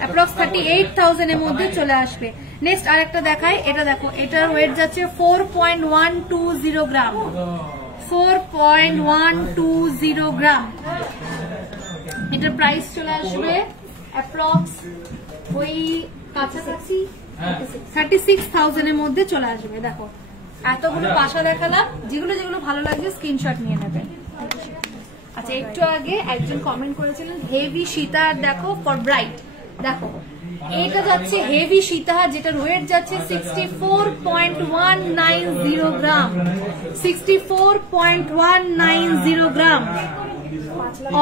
অ্যাপ্রক্স 38,000 এর মধ্যে চলে আসবে। নেক্সট আরেকটা দেখাই, এটা দেখো, এটার ওয়েট যাচ্ছে 4.120 গ্রাম, 4.120 গ্রাম, এটার প্রাইস চলে আসবে অ্যাপ্রক্স ওই কাছাকাছি 36,000 এর মধ্যে চলে আসবে। দেখো এতগুলো পাশা দেখালাম, যেগুলো যেগুলো ভালো লাগছে স্ক্রিনশট নিয়ে নেবেন। আচ্ছা, একটু আগে একজন কমেন্ট করেছিলেন হেভি সীতাহার দেখো ফর ব্রাইট, দেখো এটা যাচ্ছে হেভি সীতাহার, যেটার ওয়েট যাচ্ছে 64.190 গ্রাম, 64.190 গ্রাম।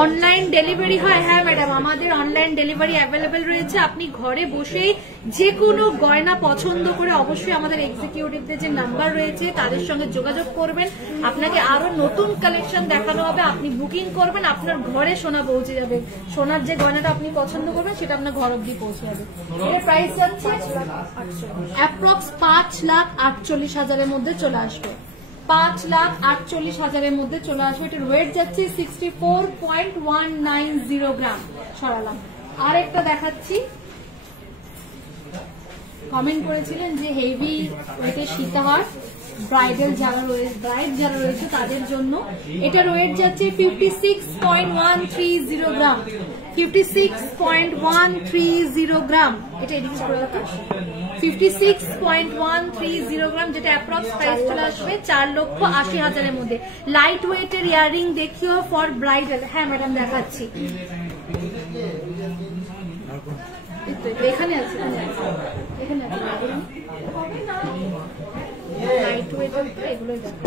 অনলাইন ডেলিভারি হয়? হ্যাঁ ম্যাডাম, আমাদের অনলাইন ডেলিভারি অ্যাভেলেবেল রয়েছে। আপনি ঘরে বসেই যে কোনো গয়না পছন্দ করে অবশ্যই আমাদের এক্সিকিউটিভদের যে নাম্বার রয়েছে তাদের সঙ্গে যোগাযোগ করবেন, আপনাকে আরো নতুন কালেকশন দেখানো হবে, আপনি বুকিং করবেন, আপনার ঘরে সোনা পৌঁছে যাবে। সোনার যে গয়নাটা আপনি পছন্দ করবেন সেটা আপনার ঘর অব্দি পৌঁছে যাবে। এর প্রাইস যাচ্ছে অ্যাপ্রক্স 5,48,000 এর মধ্যে চলে আসবে, 5,48,000 এর মধ্যে চলে আসবে। এটার ওয়েট যাচ্ছে 64.190 গ্রাম। সরালাম। আর একটা দেখাচ্ছি, কমেন্ট করেছিলেন যে হেভি ওয়েটের সীতাহার ব্রাইডাল যারা রয়েছে তাদের জন্য, এটার ওয়েট যাচ্ছে 56.130 গ্রাম, 56.130 গ্রাম। এটা এদিকে করে রাখো, 56.130 গ্রাম, যেটা অ্যাপ্রক্স প্রাইস চলে আসবে 4,80,000 এর মধ্যে। লাইট ওয়েটের ইয়াররিং দেখিও ফর ব্রাইডাল। হ্যাঁ ম্যাডাম দেখাচ্ছি, এখানে আছে, এখানে আছে লাইট ওয়েটের, এগুলোই দেখো।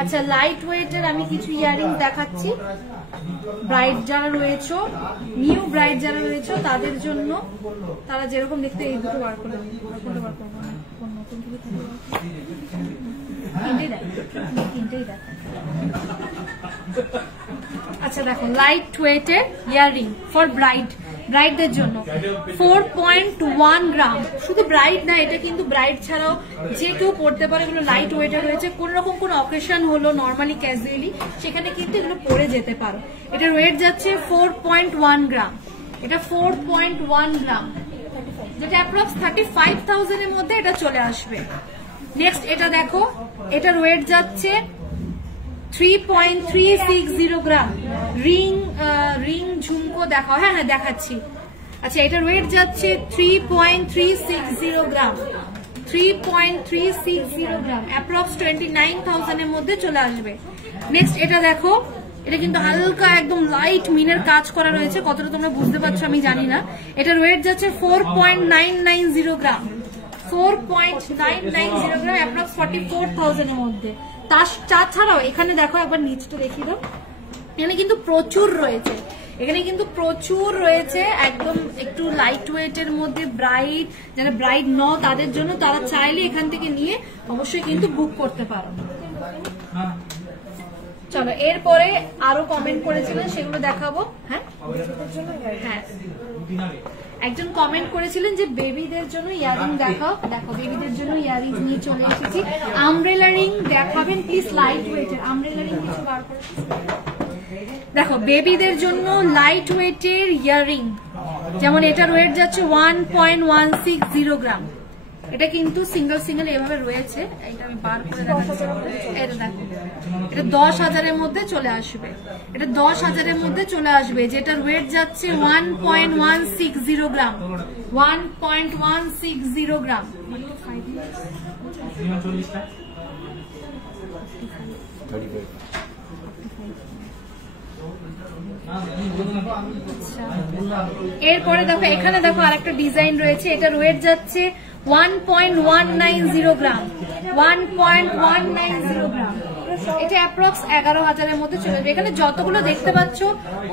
আচ্ছা, লাইট ওয়েটের আমি কিছু ইয়াররিং দেখাচ্ছি। ব্রাইড যারা রয়েছে, নিউ ব্রাইড যারা রয়েছে তাদের জন্য, তারা যেরকম দেখতে, এই দুটো বার করে তিনটেই দেখ। আচ্ছা দেখো, লাইট ওয়েটের ইয়াররিং ফর ব্রাইডদের জন্য 4.1 গ্রাম। শুধু ব্রাইড না, এটা কিন্তু ব্রাইড ছাড়াও যে কেউ পড়তে পারে। এগুলো লাইট ওয়েটের রয়েছে, কোন রকম কোন অকেশন হলো নর্মালি ক্যাজুয়ালি সেখানে কিন্তু এগুলো পরে যেতে পারো। এটার ওয়েট যাচ্ছে 4.1 গ্রাম, এটা 4.1 গ্রাম, যেটা অ্যাপ্রক্স 35,000 এর মধ্যে এটা চলে আসবে। নেক্সট এটা দেখো, এটার ওয়েট যাচ্ছে 3.360 গ্রাম। রিং ঝুমকো দেখাও। হ্যাঁ হ্যাঁ দেখাচ্ছি। আচ্ছা, এটার ওয়েট যাচ্ছে 3.360 গ্রাম, 3.360 গ্রাম, অ্যাপ্রক্স 29,000 এর মধ্যে চলে আসবে। নেক্সট এটা দেখো, এটা কিন্তু হালকা একদম লাইট মিনের কাজ করা রয়েছে, কতটা তোমরা বুঝতে পারছো আমি জানি না। এটার ওয়েট যাচ্ছে 4.990 গ্রাম, 4.990 গ্রাম, অ্যাপ্রক্স 44,000 এর মধ্যে। তাছাড়াও এখানে দেখো, একবার নিচটা দেখিয়ে দাও, এখানে কিন্তু প্রচুর রয়েছে, এখানে কিন্তু প্রচুর রয়েছে একদম একটু লাইট ওয়েটের মধ্যে। ব্রাইড যারা ব্রাইড ন তাদের জন্য, তারা চাইলে এখান থেকে নিয়ে অবশ্যই কিন্তু বুক করতে পারো। চলো, এরপরে আরো কমেন্ট করেছিলেন সেগুলো দেখাবো। হ্যাঁ হ্যাঁ, একজন কমেন্ট করেছিলেন যে বেবিদের জন্য ইয়ারিং দেখাও। দেখো, বেবিদের জন্য ইয়ারিং নিয়ে চলে এসেছি। আমব্রেলা রিং দেখাবেন প্লিজ, লাইট ওয়েটের আমব্রেলা রিং কিছু বার করেছি। দেখো, বেবিদের জন্য লাইট ওয়েটের ইয়ারিং, যেমন এটার ওয়েট যাচ্ছে 1.160 গ্রাম। এটা কিন্তু সিঙ্গেল এভাবে রয়েছে, এটা আমি বার করে দেখাচ্ছি। এটা দেখো, এটা 10,000 এর মধ্যে চলে আসবে, এটা 10,000 এর মধ্যে চলে আসবে, যেটার ওয়েট যাচ্ছে 1.160 গ্রাম, 1.160 গ্রাম। এরপরে দেখো, এখানে দেখো আরেকটা ডিজাইন রয়েছে, এটার ওয়েট যাচ্ছে 1.190 গ্রাম, 1.190 গ্রাম, এটা অ্যাপ্রক্স 11,000-এর মধ্যে চলে যাবে। এখানে যতগুলো দেখতে পাচ্ছ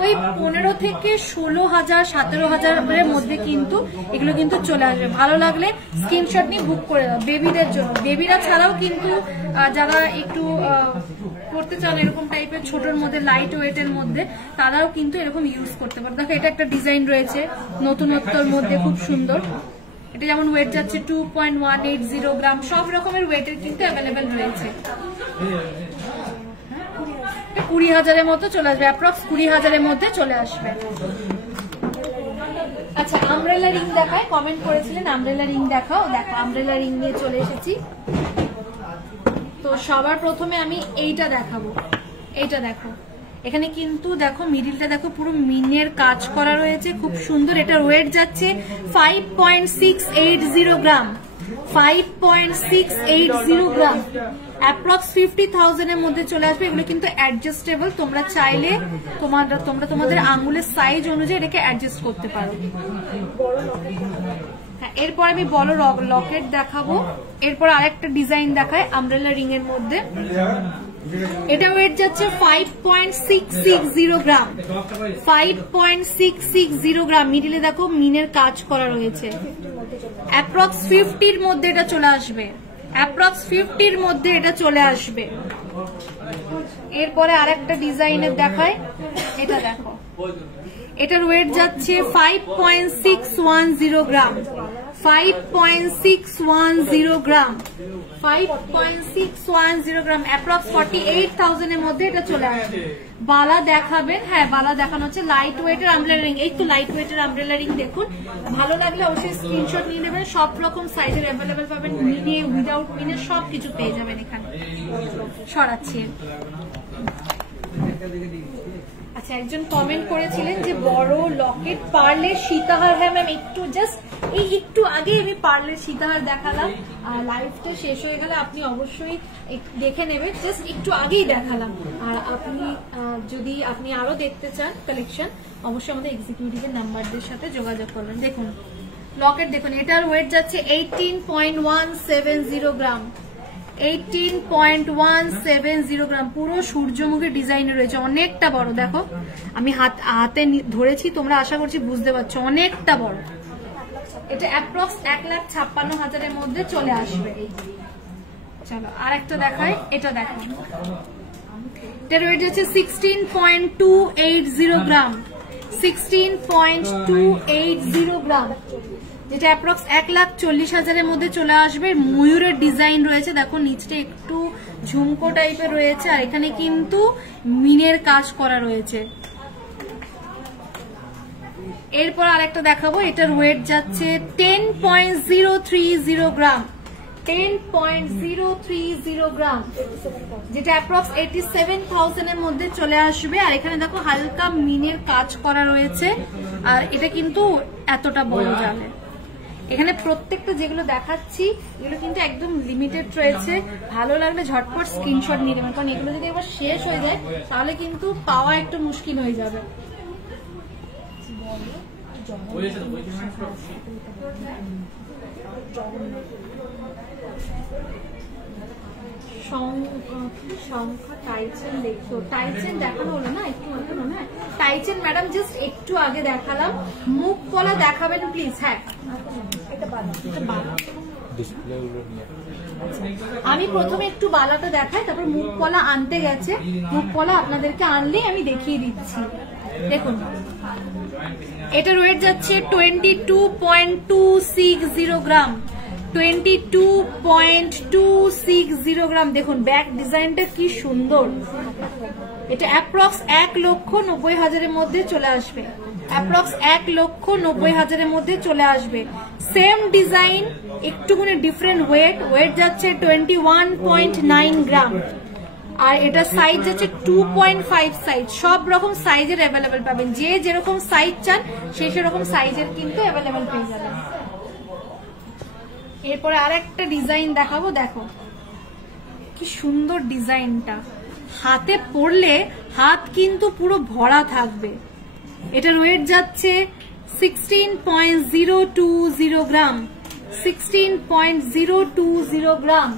ওই 15 থেকে 16,000 17,000-এর মধ্যে কিন্তু এগুলো কিন্তু চলে আসবে। ভালো লাগলে স্ক্রিনশট নিয়ে বুক করে দাও বেবিদের জন্য। বেবিরা ছাড়াও কিন্তু যারা একটু করতে চান এরকম টাইপের ছোটর মধ্যে লাইট ওয়েটের মধ্যে, তারাও কিন্তু এরকম ইউজ করতে পারে। দেখো এটা একটা ডিজাইন রয়েছে নতুনত্বর মধ্যে, খুব সুন্দর। এটা যেমন ওয়েট যাচ্ছে 2.180 গ্রাম, সব রকমের ওয়েটের কিন্তু অ্যাভেলেবেল রয়েছে। 20,000-এর মতো চলে আসবে, অ্যাপ্রক্স 20,000-এর মধ্যে চলে আসবে। আচ্ছা, আমব্রেলা রিং দেখায়, কমেন্ট করেছিলেন আমব্রেলা রিং দেখাও। দেখো আমব্রেলা রিং নিয়ে চলে এসেছি। তো সবার প্রথমে আমি এইটা দেখাবো। এইটা দেখো, এখানে কিন্তু দেখো মিডিলটা দেখো পুরো মিনের কাজ করা রয়েছে, খুব সুন্দর। এটা ওয়েট যাচ্ছে 5.680 গ্রাম, 5.680 গ্রাম, অ্যাপ্রক্স 50,000-এর মধ্যে চলে আসবে। এগুলো কিন্তু অ্যাডজাস্টেবল, তোমরা চাইলে তোমরা তোমাদের আঙ্গুলের সাইজ অনুযায়ী এটাকে অ্যাডজাস্ট করতে পারো। হ্যাঁ, এরপর আমি বড় লকেট দেখাবো। এরপর আরেকটা ডিজাইন দেখায় আমব্রেলা রিং এর মধ্যে। এটা ওয়েট যাচ্ছে 5.660 গ্রাম, 5.660 গ্রাম। মিডিলে দেখো মিনের কাজ করা রয়েছে, অ্যাপ্রক্স 50-র মধ্যে এটা চলে আসবে, অ্যাপ্রক্স 50-র মধ্যে এটা চলে আসবে। এরপরে আরেকটা ডিজাইনের দেখায়, এটা দেখো, এটার ওয়েট যাচ্ছে 5.610 গ্রাম, 5.610 গ্রাম, 5.610 গ্রাম, অ্যাপ্রক্স 48,000-এর মধ্যে এটা চলে আসবে। বালা দেখাবেন? হ্যাঁ, বালা দেখানো হচ্ছে। লাইট ওয়েটের আমব্রেলা রিং, এই তো লাইট ওয়েটের আমব্রেলা রিং দেখুন। ভালো লাগলে অবশ্যই স্ক্রিনশট নিয়ে নেবেন। সব রকম সাইজের অ্যাভেলেবেল পাবেন, মিনে উইদাউট মিনে সব কিছু পেয়ে যাবেন এখানে। সরাচ্ছি। আচ্ছা, একজন কমেন্ট করেছিলেন যে বড় লকেট পার্লের সীতাহার। হ্যাঁ ম্যাম, একটু জাস্ট একটু আগে আমি পার্লের সীতাহার দেখালাম, লাইভটা শেষ হয়ে গেলে আপনি অবশ্যই দেখে নেবেন। জাস্ট একটু আগেই দেখালাম। আর আপনি যদি আপনি আরো দেখতে চান কালেকশন, অবশ্যই আমাদের এক্সিকিউটিভের নাম্বারদের সাথে যোগাযোগ করবেন। দেখুন লকেট দেখুন, এটার ওয়েট যাচ্ছে 18.170 গ্রাম, 18.170 গ্রাম। পুরো সূর্যমুখী ডিজাইনে রয়েছে, অনেকটা বড়। দেখো আমি হাতে ধরেছি, তোমরা আশা করছি বুঝতে পারছো, অনেকটা বড়। এটা অ্যাপ্রক্স 1,56,000-এর মধ্যে চলে আসবে। চলো আর একটা দেখাই, এটা দেখো, এটার ওয়েট হচ্ছে 16.280 গ্রাম, 16.280 গ্রাম, যেটা অ্যাপ্রক্স 1,40,000-এর মধ্যে চলে আসবে। ময়ূরের ডিজাইন রয়েছে, দেখো নিচটা একটু ঝুমকো টাইপের রয়েছে, আর এখানে কিন্তু মিনের কাজ করা রয়েছে। এরপর আরেকটা দেখাবো, এটার ওয়েট যাচ্ছে 10.030 গ্রাম, 10.030 গ্রাম, যেটা অ্যাপ্রক্স 87,000-এর মধ্যে চলে আসবে। আর এখানে দেখো হালকা মিনের কাজ করা রয়েছে, আর এটা কিন্তু এতটা বড় যাবে। এখানে প্রত্যেকটা যেগুলো দেখাচ্ছি এগুলো কিন্তু একদম লিমিটেড রয়েছে। ভালো লাগলে ঝটপট স্ক্রিনশট নিয়ে নেবেন, কারণ এগুলো যদি একবার শেষ হয়ে যায় তাহলে কিন্তু পাওয়া একটু মুশকিল হয়ে যাবে। সংখ্যা টাইচেন দেখছো, টাইচেন দেখানো হলো না, একটু দেখানো না টাইচেন ম্যাডাম, জাস্ট একটু আগে দেখালাম। মুখ পলা দেখাবেন প্লিজ। হ্যাঁ, আমি প্রথমে একটু বালাটা দেখাই, তারপর মুখ পলা আনতে গেছে। মুখ পলা আপনাদেরকে আনলেই আমি দেখিয়ে দিচ্ছি। দেখুন এটার ওয়েট যাচ্ছে 22.260 গ্রাম, 22.260 গ্রাম। দেখুন ব্যাক ডিজাইনটা কি সুন্দর। এটা অ্যাপ্রক্স 1,90,000-এর মধ্যে চলে আসবে, অ্যাপ্রক্স 1,90,000-এর মধ্যে চলে আসবে। সেম ডিজাইন, একটুখানি ডিফারেন্ট ওয়েট যাচ্ছে 21.9 গ্রাম, আর এটা সাইজ যাচ্ছে 2.5 সাইজ। সব রকম সাইজের অ্যাভেলেবেল পাবেন, যে যেরকম সাইজ চান সেই সেরকম সাইজের কিন্তু অ্যাভেলেবেল পেয়ে যাবেন। এরপরে আরেকটা ডিজাইন দেখাবো, দেখো কি সুন্দর ডিজাইনটা। হাতে পরলে হাত কিন্তু পুরো ভরা থাকবে। এটার ওয়েট যাচ্ছে 16.020 গ্রাম, 16.020 গ্রাম,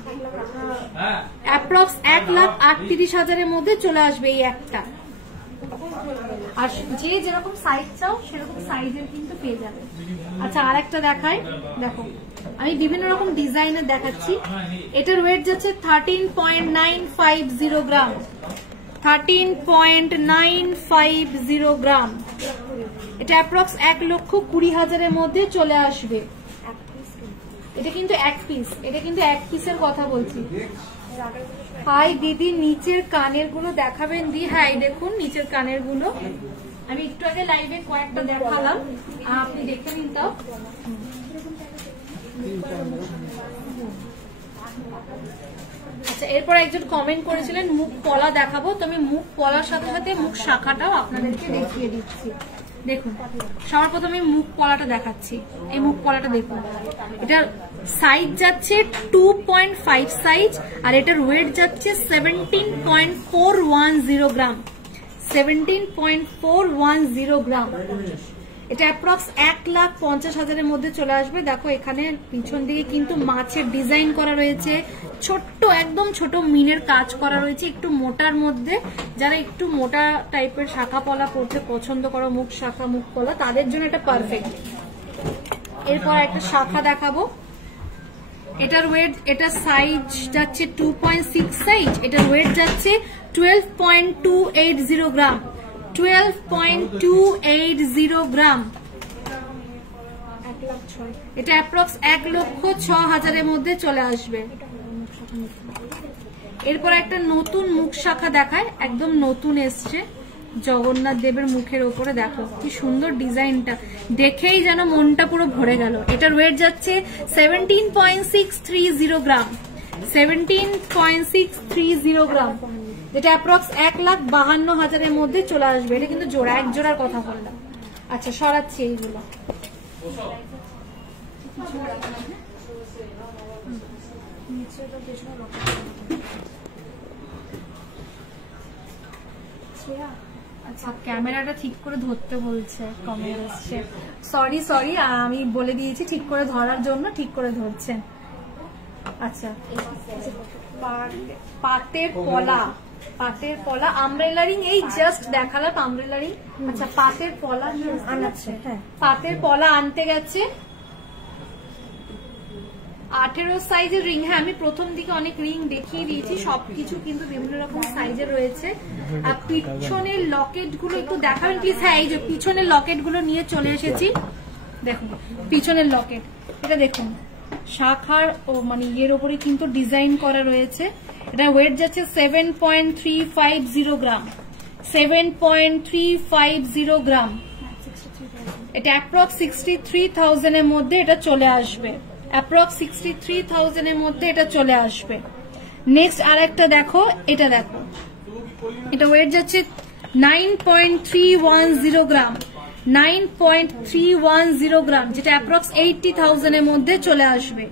অ্যাপ্রক্স 1,38,000-এর মধ্যে চলে আসবে এই একটা। আর যে যেরকম সাইজ চাও সেরকম সাইজের কিন্তু পেয়ে যাবে। আচ্ছা আর একটা দেখাই, দেখো আমি বিভিন্ন রকম ডিজাইনের দেখাচ্ছি। এটার ওয়েট যাচ্ছে 13.950 গ্রাম, 13.950 গ্রাম। এটা অ্যাপ্রক্স 1,20,000-এর মধ্যে চলে আসবে। এটা কিন্তু এক পিস, এটা কিন্তু এক পিসের কথা বলছি। হাই দিদি, নিচের কানের গুলো দেখাবেন দি? হ্যাঁ দেখুন নিচের কানের গুলো আমি একটু আগে লাইভে কয়েকটা দেখালাম, আপনি দেখে নিন। তাও আচ্ছা, এরপর একজন কমেন্ট করেছিলেন মুখ পলা দেখাবো, তো আমি মুখ পলার সাথে সাথে মুখ শাখাটাও আপনাদেরকে দেখিয়ে দিচ্ছি। দেখুন সবার প্রথমে মুখ পলাটা দেখাচ্ছি। এই মুখ পলাটা দেখুন, এটার সাইজ যাচ্ছে 2.5 সাইজ, আর এটার ওয়েট যাচ্ছে 17.410 গ্রাম, 17.410 গ্রাম। এটা অ্যাপ্রক্স 1,50,000-এর মধ্যে চলে আসবে। দেখো এখানে পিছন দিকে কিন্তু মাছের ডিজাইন করা রয়েছে, ছোট্ট একদম ছোট মিনের কাজ করা রয়েছে, একটু মোটার মধ্যে। যারা একটু মোটা টাইপের শাখা পলা পড়তে পছন্দ করো, মুখ শাখা মুখ পলা, তাদের জন্য এটা পারফেক্ট। এরপর একটা শাখা দেখাবো। এটার ওয়েট, এটা সাইজ যাচ্ছে 2.6 সাইজ, এটার ওয়েট যাচ্ছে 12.280 গ্রাম, 12.280 গ্রাম। এটা অ্যাপ্রক্স 1,06,000-এর মধ্যে চলে আসবে। এরপর একটা নতুন মুখ শাখা দেখায়, একদম নতুন এসছে, জগন্নাথ দেবের মুখের ওপরে। দেখো কি সুন্দর ডিজাইনটা, দেখেই যেন মনটা পুরো ভরে গেল। এটার ওয়েট যাচ্ছে 17.630 গ্রাম, 17.630 গ্রাম, যেটা অ্যাপ্রক্স 1,52,000-এর মধ্যে চলে আসবে। এটা কিন্তু জোড়া, এক জোড়ার কথা বললাম। আচ্ছা সরাচ্ছি এইগুলো। আচ্ছা ক্যামেরাটা ঠিক করে ধরতে বলছে, কমেন্ট আসছে। সরি আমি বলে দিয়েছি ঠিক করে ধরার জন্য, ঠিক করে ধরছেন। আচ্ছা পাতের পলা, পাতের পলা আমব্রেলা রিং এই জাস্ট দেখালাম আমব্রেলা রিং। আচ্ছা পাতের পলা আনাচ্ছে, হ্যাঁ পাতের পলা আনতে গেছে। 18 সাইজের রিং। হ্যাঁ আমি প্রথম দিকে অনেক রিং দেখিয়ে দিয়েছি, সবকিছু কিন্তু বিভিন্ন রকম সাইজের রয়েছে। আর পিছনের লকেট গুলো একটু দেখাবেন প্লিজ? হ্যাঁ এই যে পিছনের লকেট গুলো নিয়ে চলে এসেছি। দেখুন পিছনের লকেট, এটা দেখুন শাখার ও মানে ইয়ের ওপরে কিন্তু ডিজাইন করা রয়েছে। এটা ওয়েট যাচ্ছে 7.350 গ্রাম, 7.350 গ্রাম। এটা অ্যাপ্রক্স 63,000-এর মধ্যে এটা চলে আসবে, অ্যাপ্রক্স 63,000-এর মধ্যে এটা চলে আসবে। নেক্সট আর একটা দেখো, এটা দেখো, এটা ওয়েট যাচ্ছে 9.310 গ্রাম, 9.310 গ্রাম, যেটা অ্যাপ্রক্স 80,000-এর মধ্যে চলে আসবে।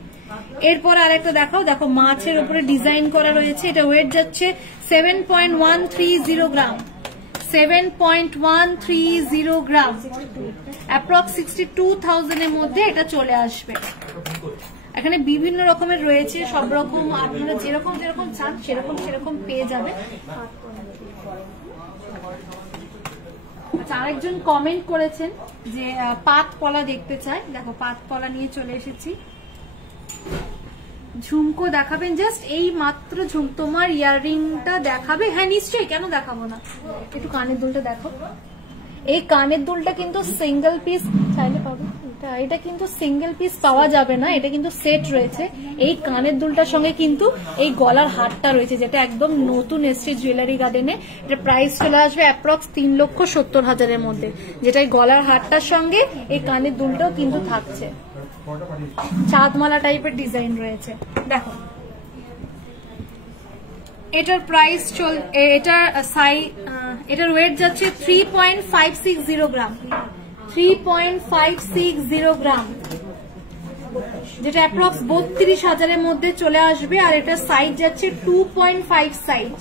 এরপর আরেকটা দেখাও, দেখো মাছের উপরে ডিজাইন করা রয়েছে। এটা ওয়েট যাচ্ছে 7.130 গ্রাম, 7.130 গ্রাম, অ্যাপ্রক্স 62,000-এর মধ্যে এটা চলে আসবে। এখানে বিভিন্ন রকমের রয়েছে, সব রকম আপনারা যেরকম যেরকম চান সেরকম সেরকম পেয়ে যাবে। আরেকজন কমেন্ট করেছেন যে পাত পলা দেখতে চাই, দেখো পাত পলা নিয়ে চলে এসেছি। ঝুমকো দেখাবেন? জাস্ট এই মাত্র তোমার ইয়াররিংটা দেখাবে? হ্যাঁ নিশ্চয়ই, কেন দেখাবো না। একটু কানের দুলটা দেখো। এই কানের দুলটা কিন্তু সিঙ্গেল পিস চাইলে পাবো, এটা কিন্তু সিঙ্গেল পিস পাওয়া যাবে না, এটা কিন্তু সেট রয়েছে। এই কানের দুলটার সঙ্গে কিন্তু এই গলার হারটা রয়েছে, যেটা একদম নতুন এসছে জুয়েলারি গার্ডেনে। এটা প্রাইস চলে আসবে অ্যাপ্রক্স 3,70,000-এর মধ্যে, যেটা এই গলার হারটার সঙ্গে এই কানের দুলটাও কিন্তু থাকছে। চাঁদমালা টাইপের ডিজাইন রয়েছে। দেখো এটার প্রাইস এটার ওয়েট যাচ্ছে 3.560 গ্রাম, 3.560 গ্রাম, যেটা অ্যাপ্রক্স 32,000-এর মধ্যে চলে আসবে। আর এটা সাইজ যাচ্ছে 2.5 সাইজ,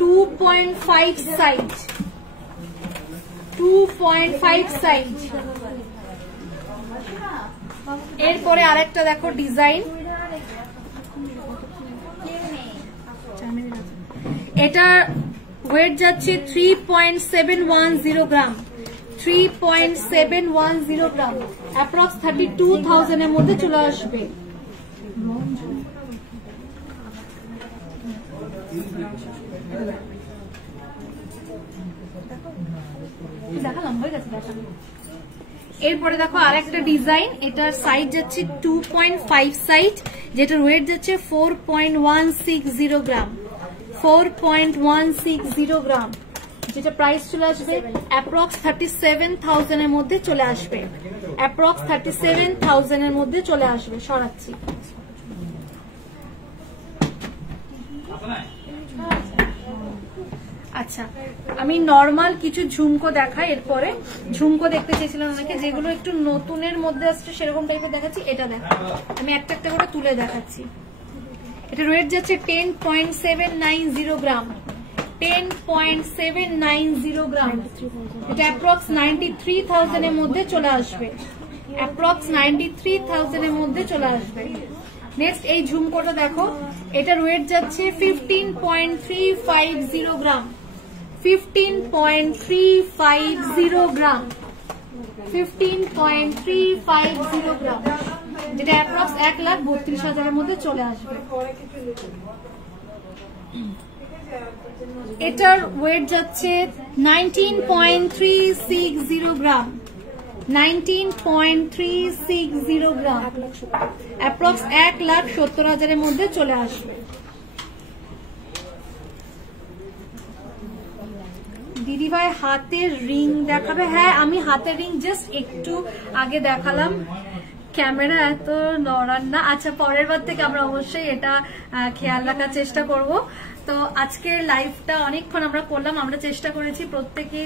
2.5 সাইজ, 2.5 সাইজ। এরপরে আরেকটা দেখো ডিজাইন, এটা ওয়েট যাচ্ছে 3.710 গ্রাম, 3.710 গ্রাম, অ্যাপ্রক্স 32,000 এর মধ্যে চলে আসবে। দেখালাম, হয়ে গেছে দেখালাম। এরপরে দেখো আরেকটা ডিজাইন, এটার সাইজ যাচ্ছে 2.5 সাইজ, যেটার ওয়েট যাচ্ছে 4.160 গ্রাম, 4.160 গ্রাম, যেটা প্রাইস চলে আসবে অ্যাপ্রক্স 37,000 এর মধ্যে চলে আসবে, অ্যাপ্রক্স 37,000 এর মধ্যে চলে আসবে। সরাচ্ছি। আচ্ছা, আমি নরমাল কিছু ঝুমকো দেখাই। এরপরে ঝুমকো দেখতে চেয়েছিলাম অনেকে, যেগুলো একটু নতুনের মধ্যে আসছে সেরকম টাইপের দেখাচ্ছি। এটা দেখো, আমি একটা একটা করে তুলে দেখাচ্ছি। এটা ওয়েট যাচ্ছে 10.790 গ্রাম, 10.790 গ্রাম, এটা অ্যাপ্রক্স 93,000 এর মধ্যে চলে আসবে, অ্যাপ্রক্স 93,000 এর মধ্যে চলে আসবে। নেক্সট এই ঝুমকোটা দেখো, এটার ওয়েট যাচ্ছে 15.350 গ্রাম, 15.350 গ্রাম, 15.350 গ্রাম, যেটা অ্যাপ্রক্স 1,32,000 এর মধ্যে চলে আসবে। এটার ওয়েট যাচ্ছে 19.360 গ্রাম, 19.360 গ্রাম, অ্যাপ্রক্স 1,70,000 এর মধ্যে চলে আসবে। দিদিভাই হাতের রিং দেখাবে? হ্যাঁ, আমি হাতের রিং জাস্ট একটু আগে দেখালাম, ক্যামেরা এত নড়ান না। আচ্ছা, পরের বার থেকে আমরা অবশ্যই এটা খেয়াল রাখার চেষ্টা করব। তো আজকের লাইভটা অনেকক্ষণ আমরা করলাম, আমরা চেষ্টা করেছি প্রত্যেকে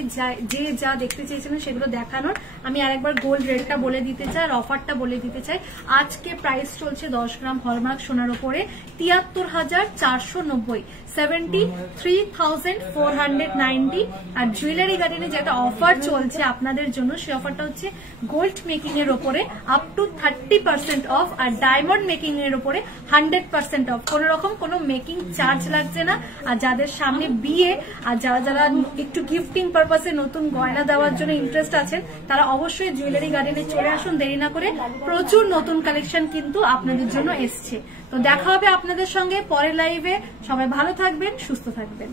যে যা দেখতে চেয়েছিলেন সেগুলো দেখানোর। আমি আরেকবার গোল্ড রেটটা বলে দিতে চাই আর অফারটা বলে দিতে চাই। আজকে প্রাইস চলছে 10 গ্রাম হলমার্ক সোনার উপরে 73,490, 73,490। আর জুয়েলারি গার্ডেনে যেটা অফার চলছে আপনাদের জন্য, সেই অফারটা হচ্ছে গোল্ড মেকিং এর উপরে আপ টু 30% অফ, আর ডায়মন্ড মেকিং এর উপরে 100% অফ। কোন রকম কোনো মেকিং চার্জ লাগছে না। আর যাদের সামনে বিয়ে আর যারা যারা একটু গিফটিং পারপাসে নতুন গয়না দেওয়ার জন্য ইন্টারেস্ট আছেন, তারা অবশ্যই জুয়েলারি গার্ডেনে চলে আসুন, দেরি না করে। প্রচুর নতুন কালেকশন কিন্তু আপনাদের জন্য এসছে। তো দেখা হবে আপনাদের সঙ্গে পরের লাইভে। সবাই ভালো থাকবেন, সুস্থ থাকবেন।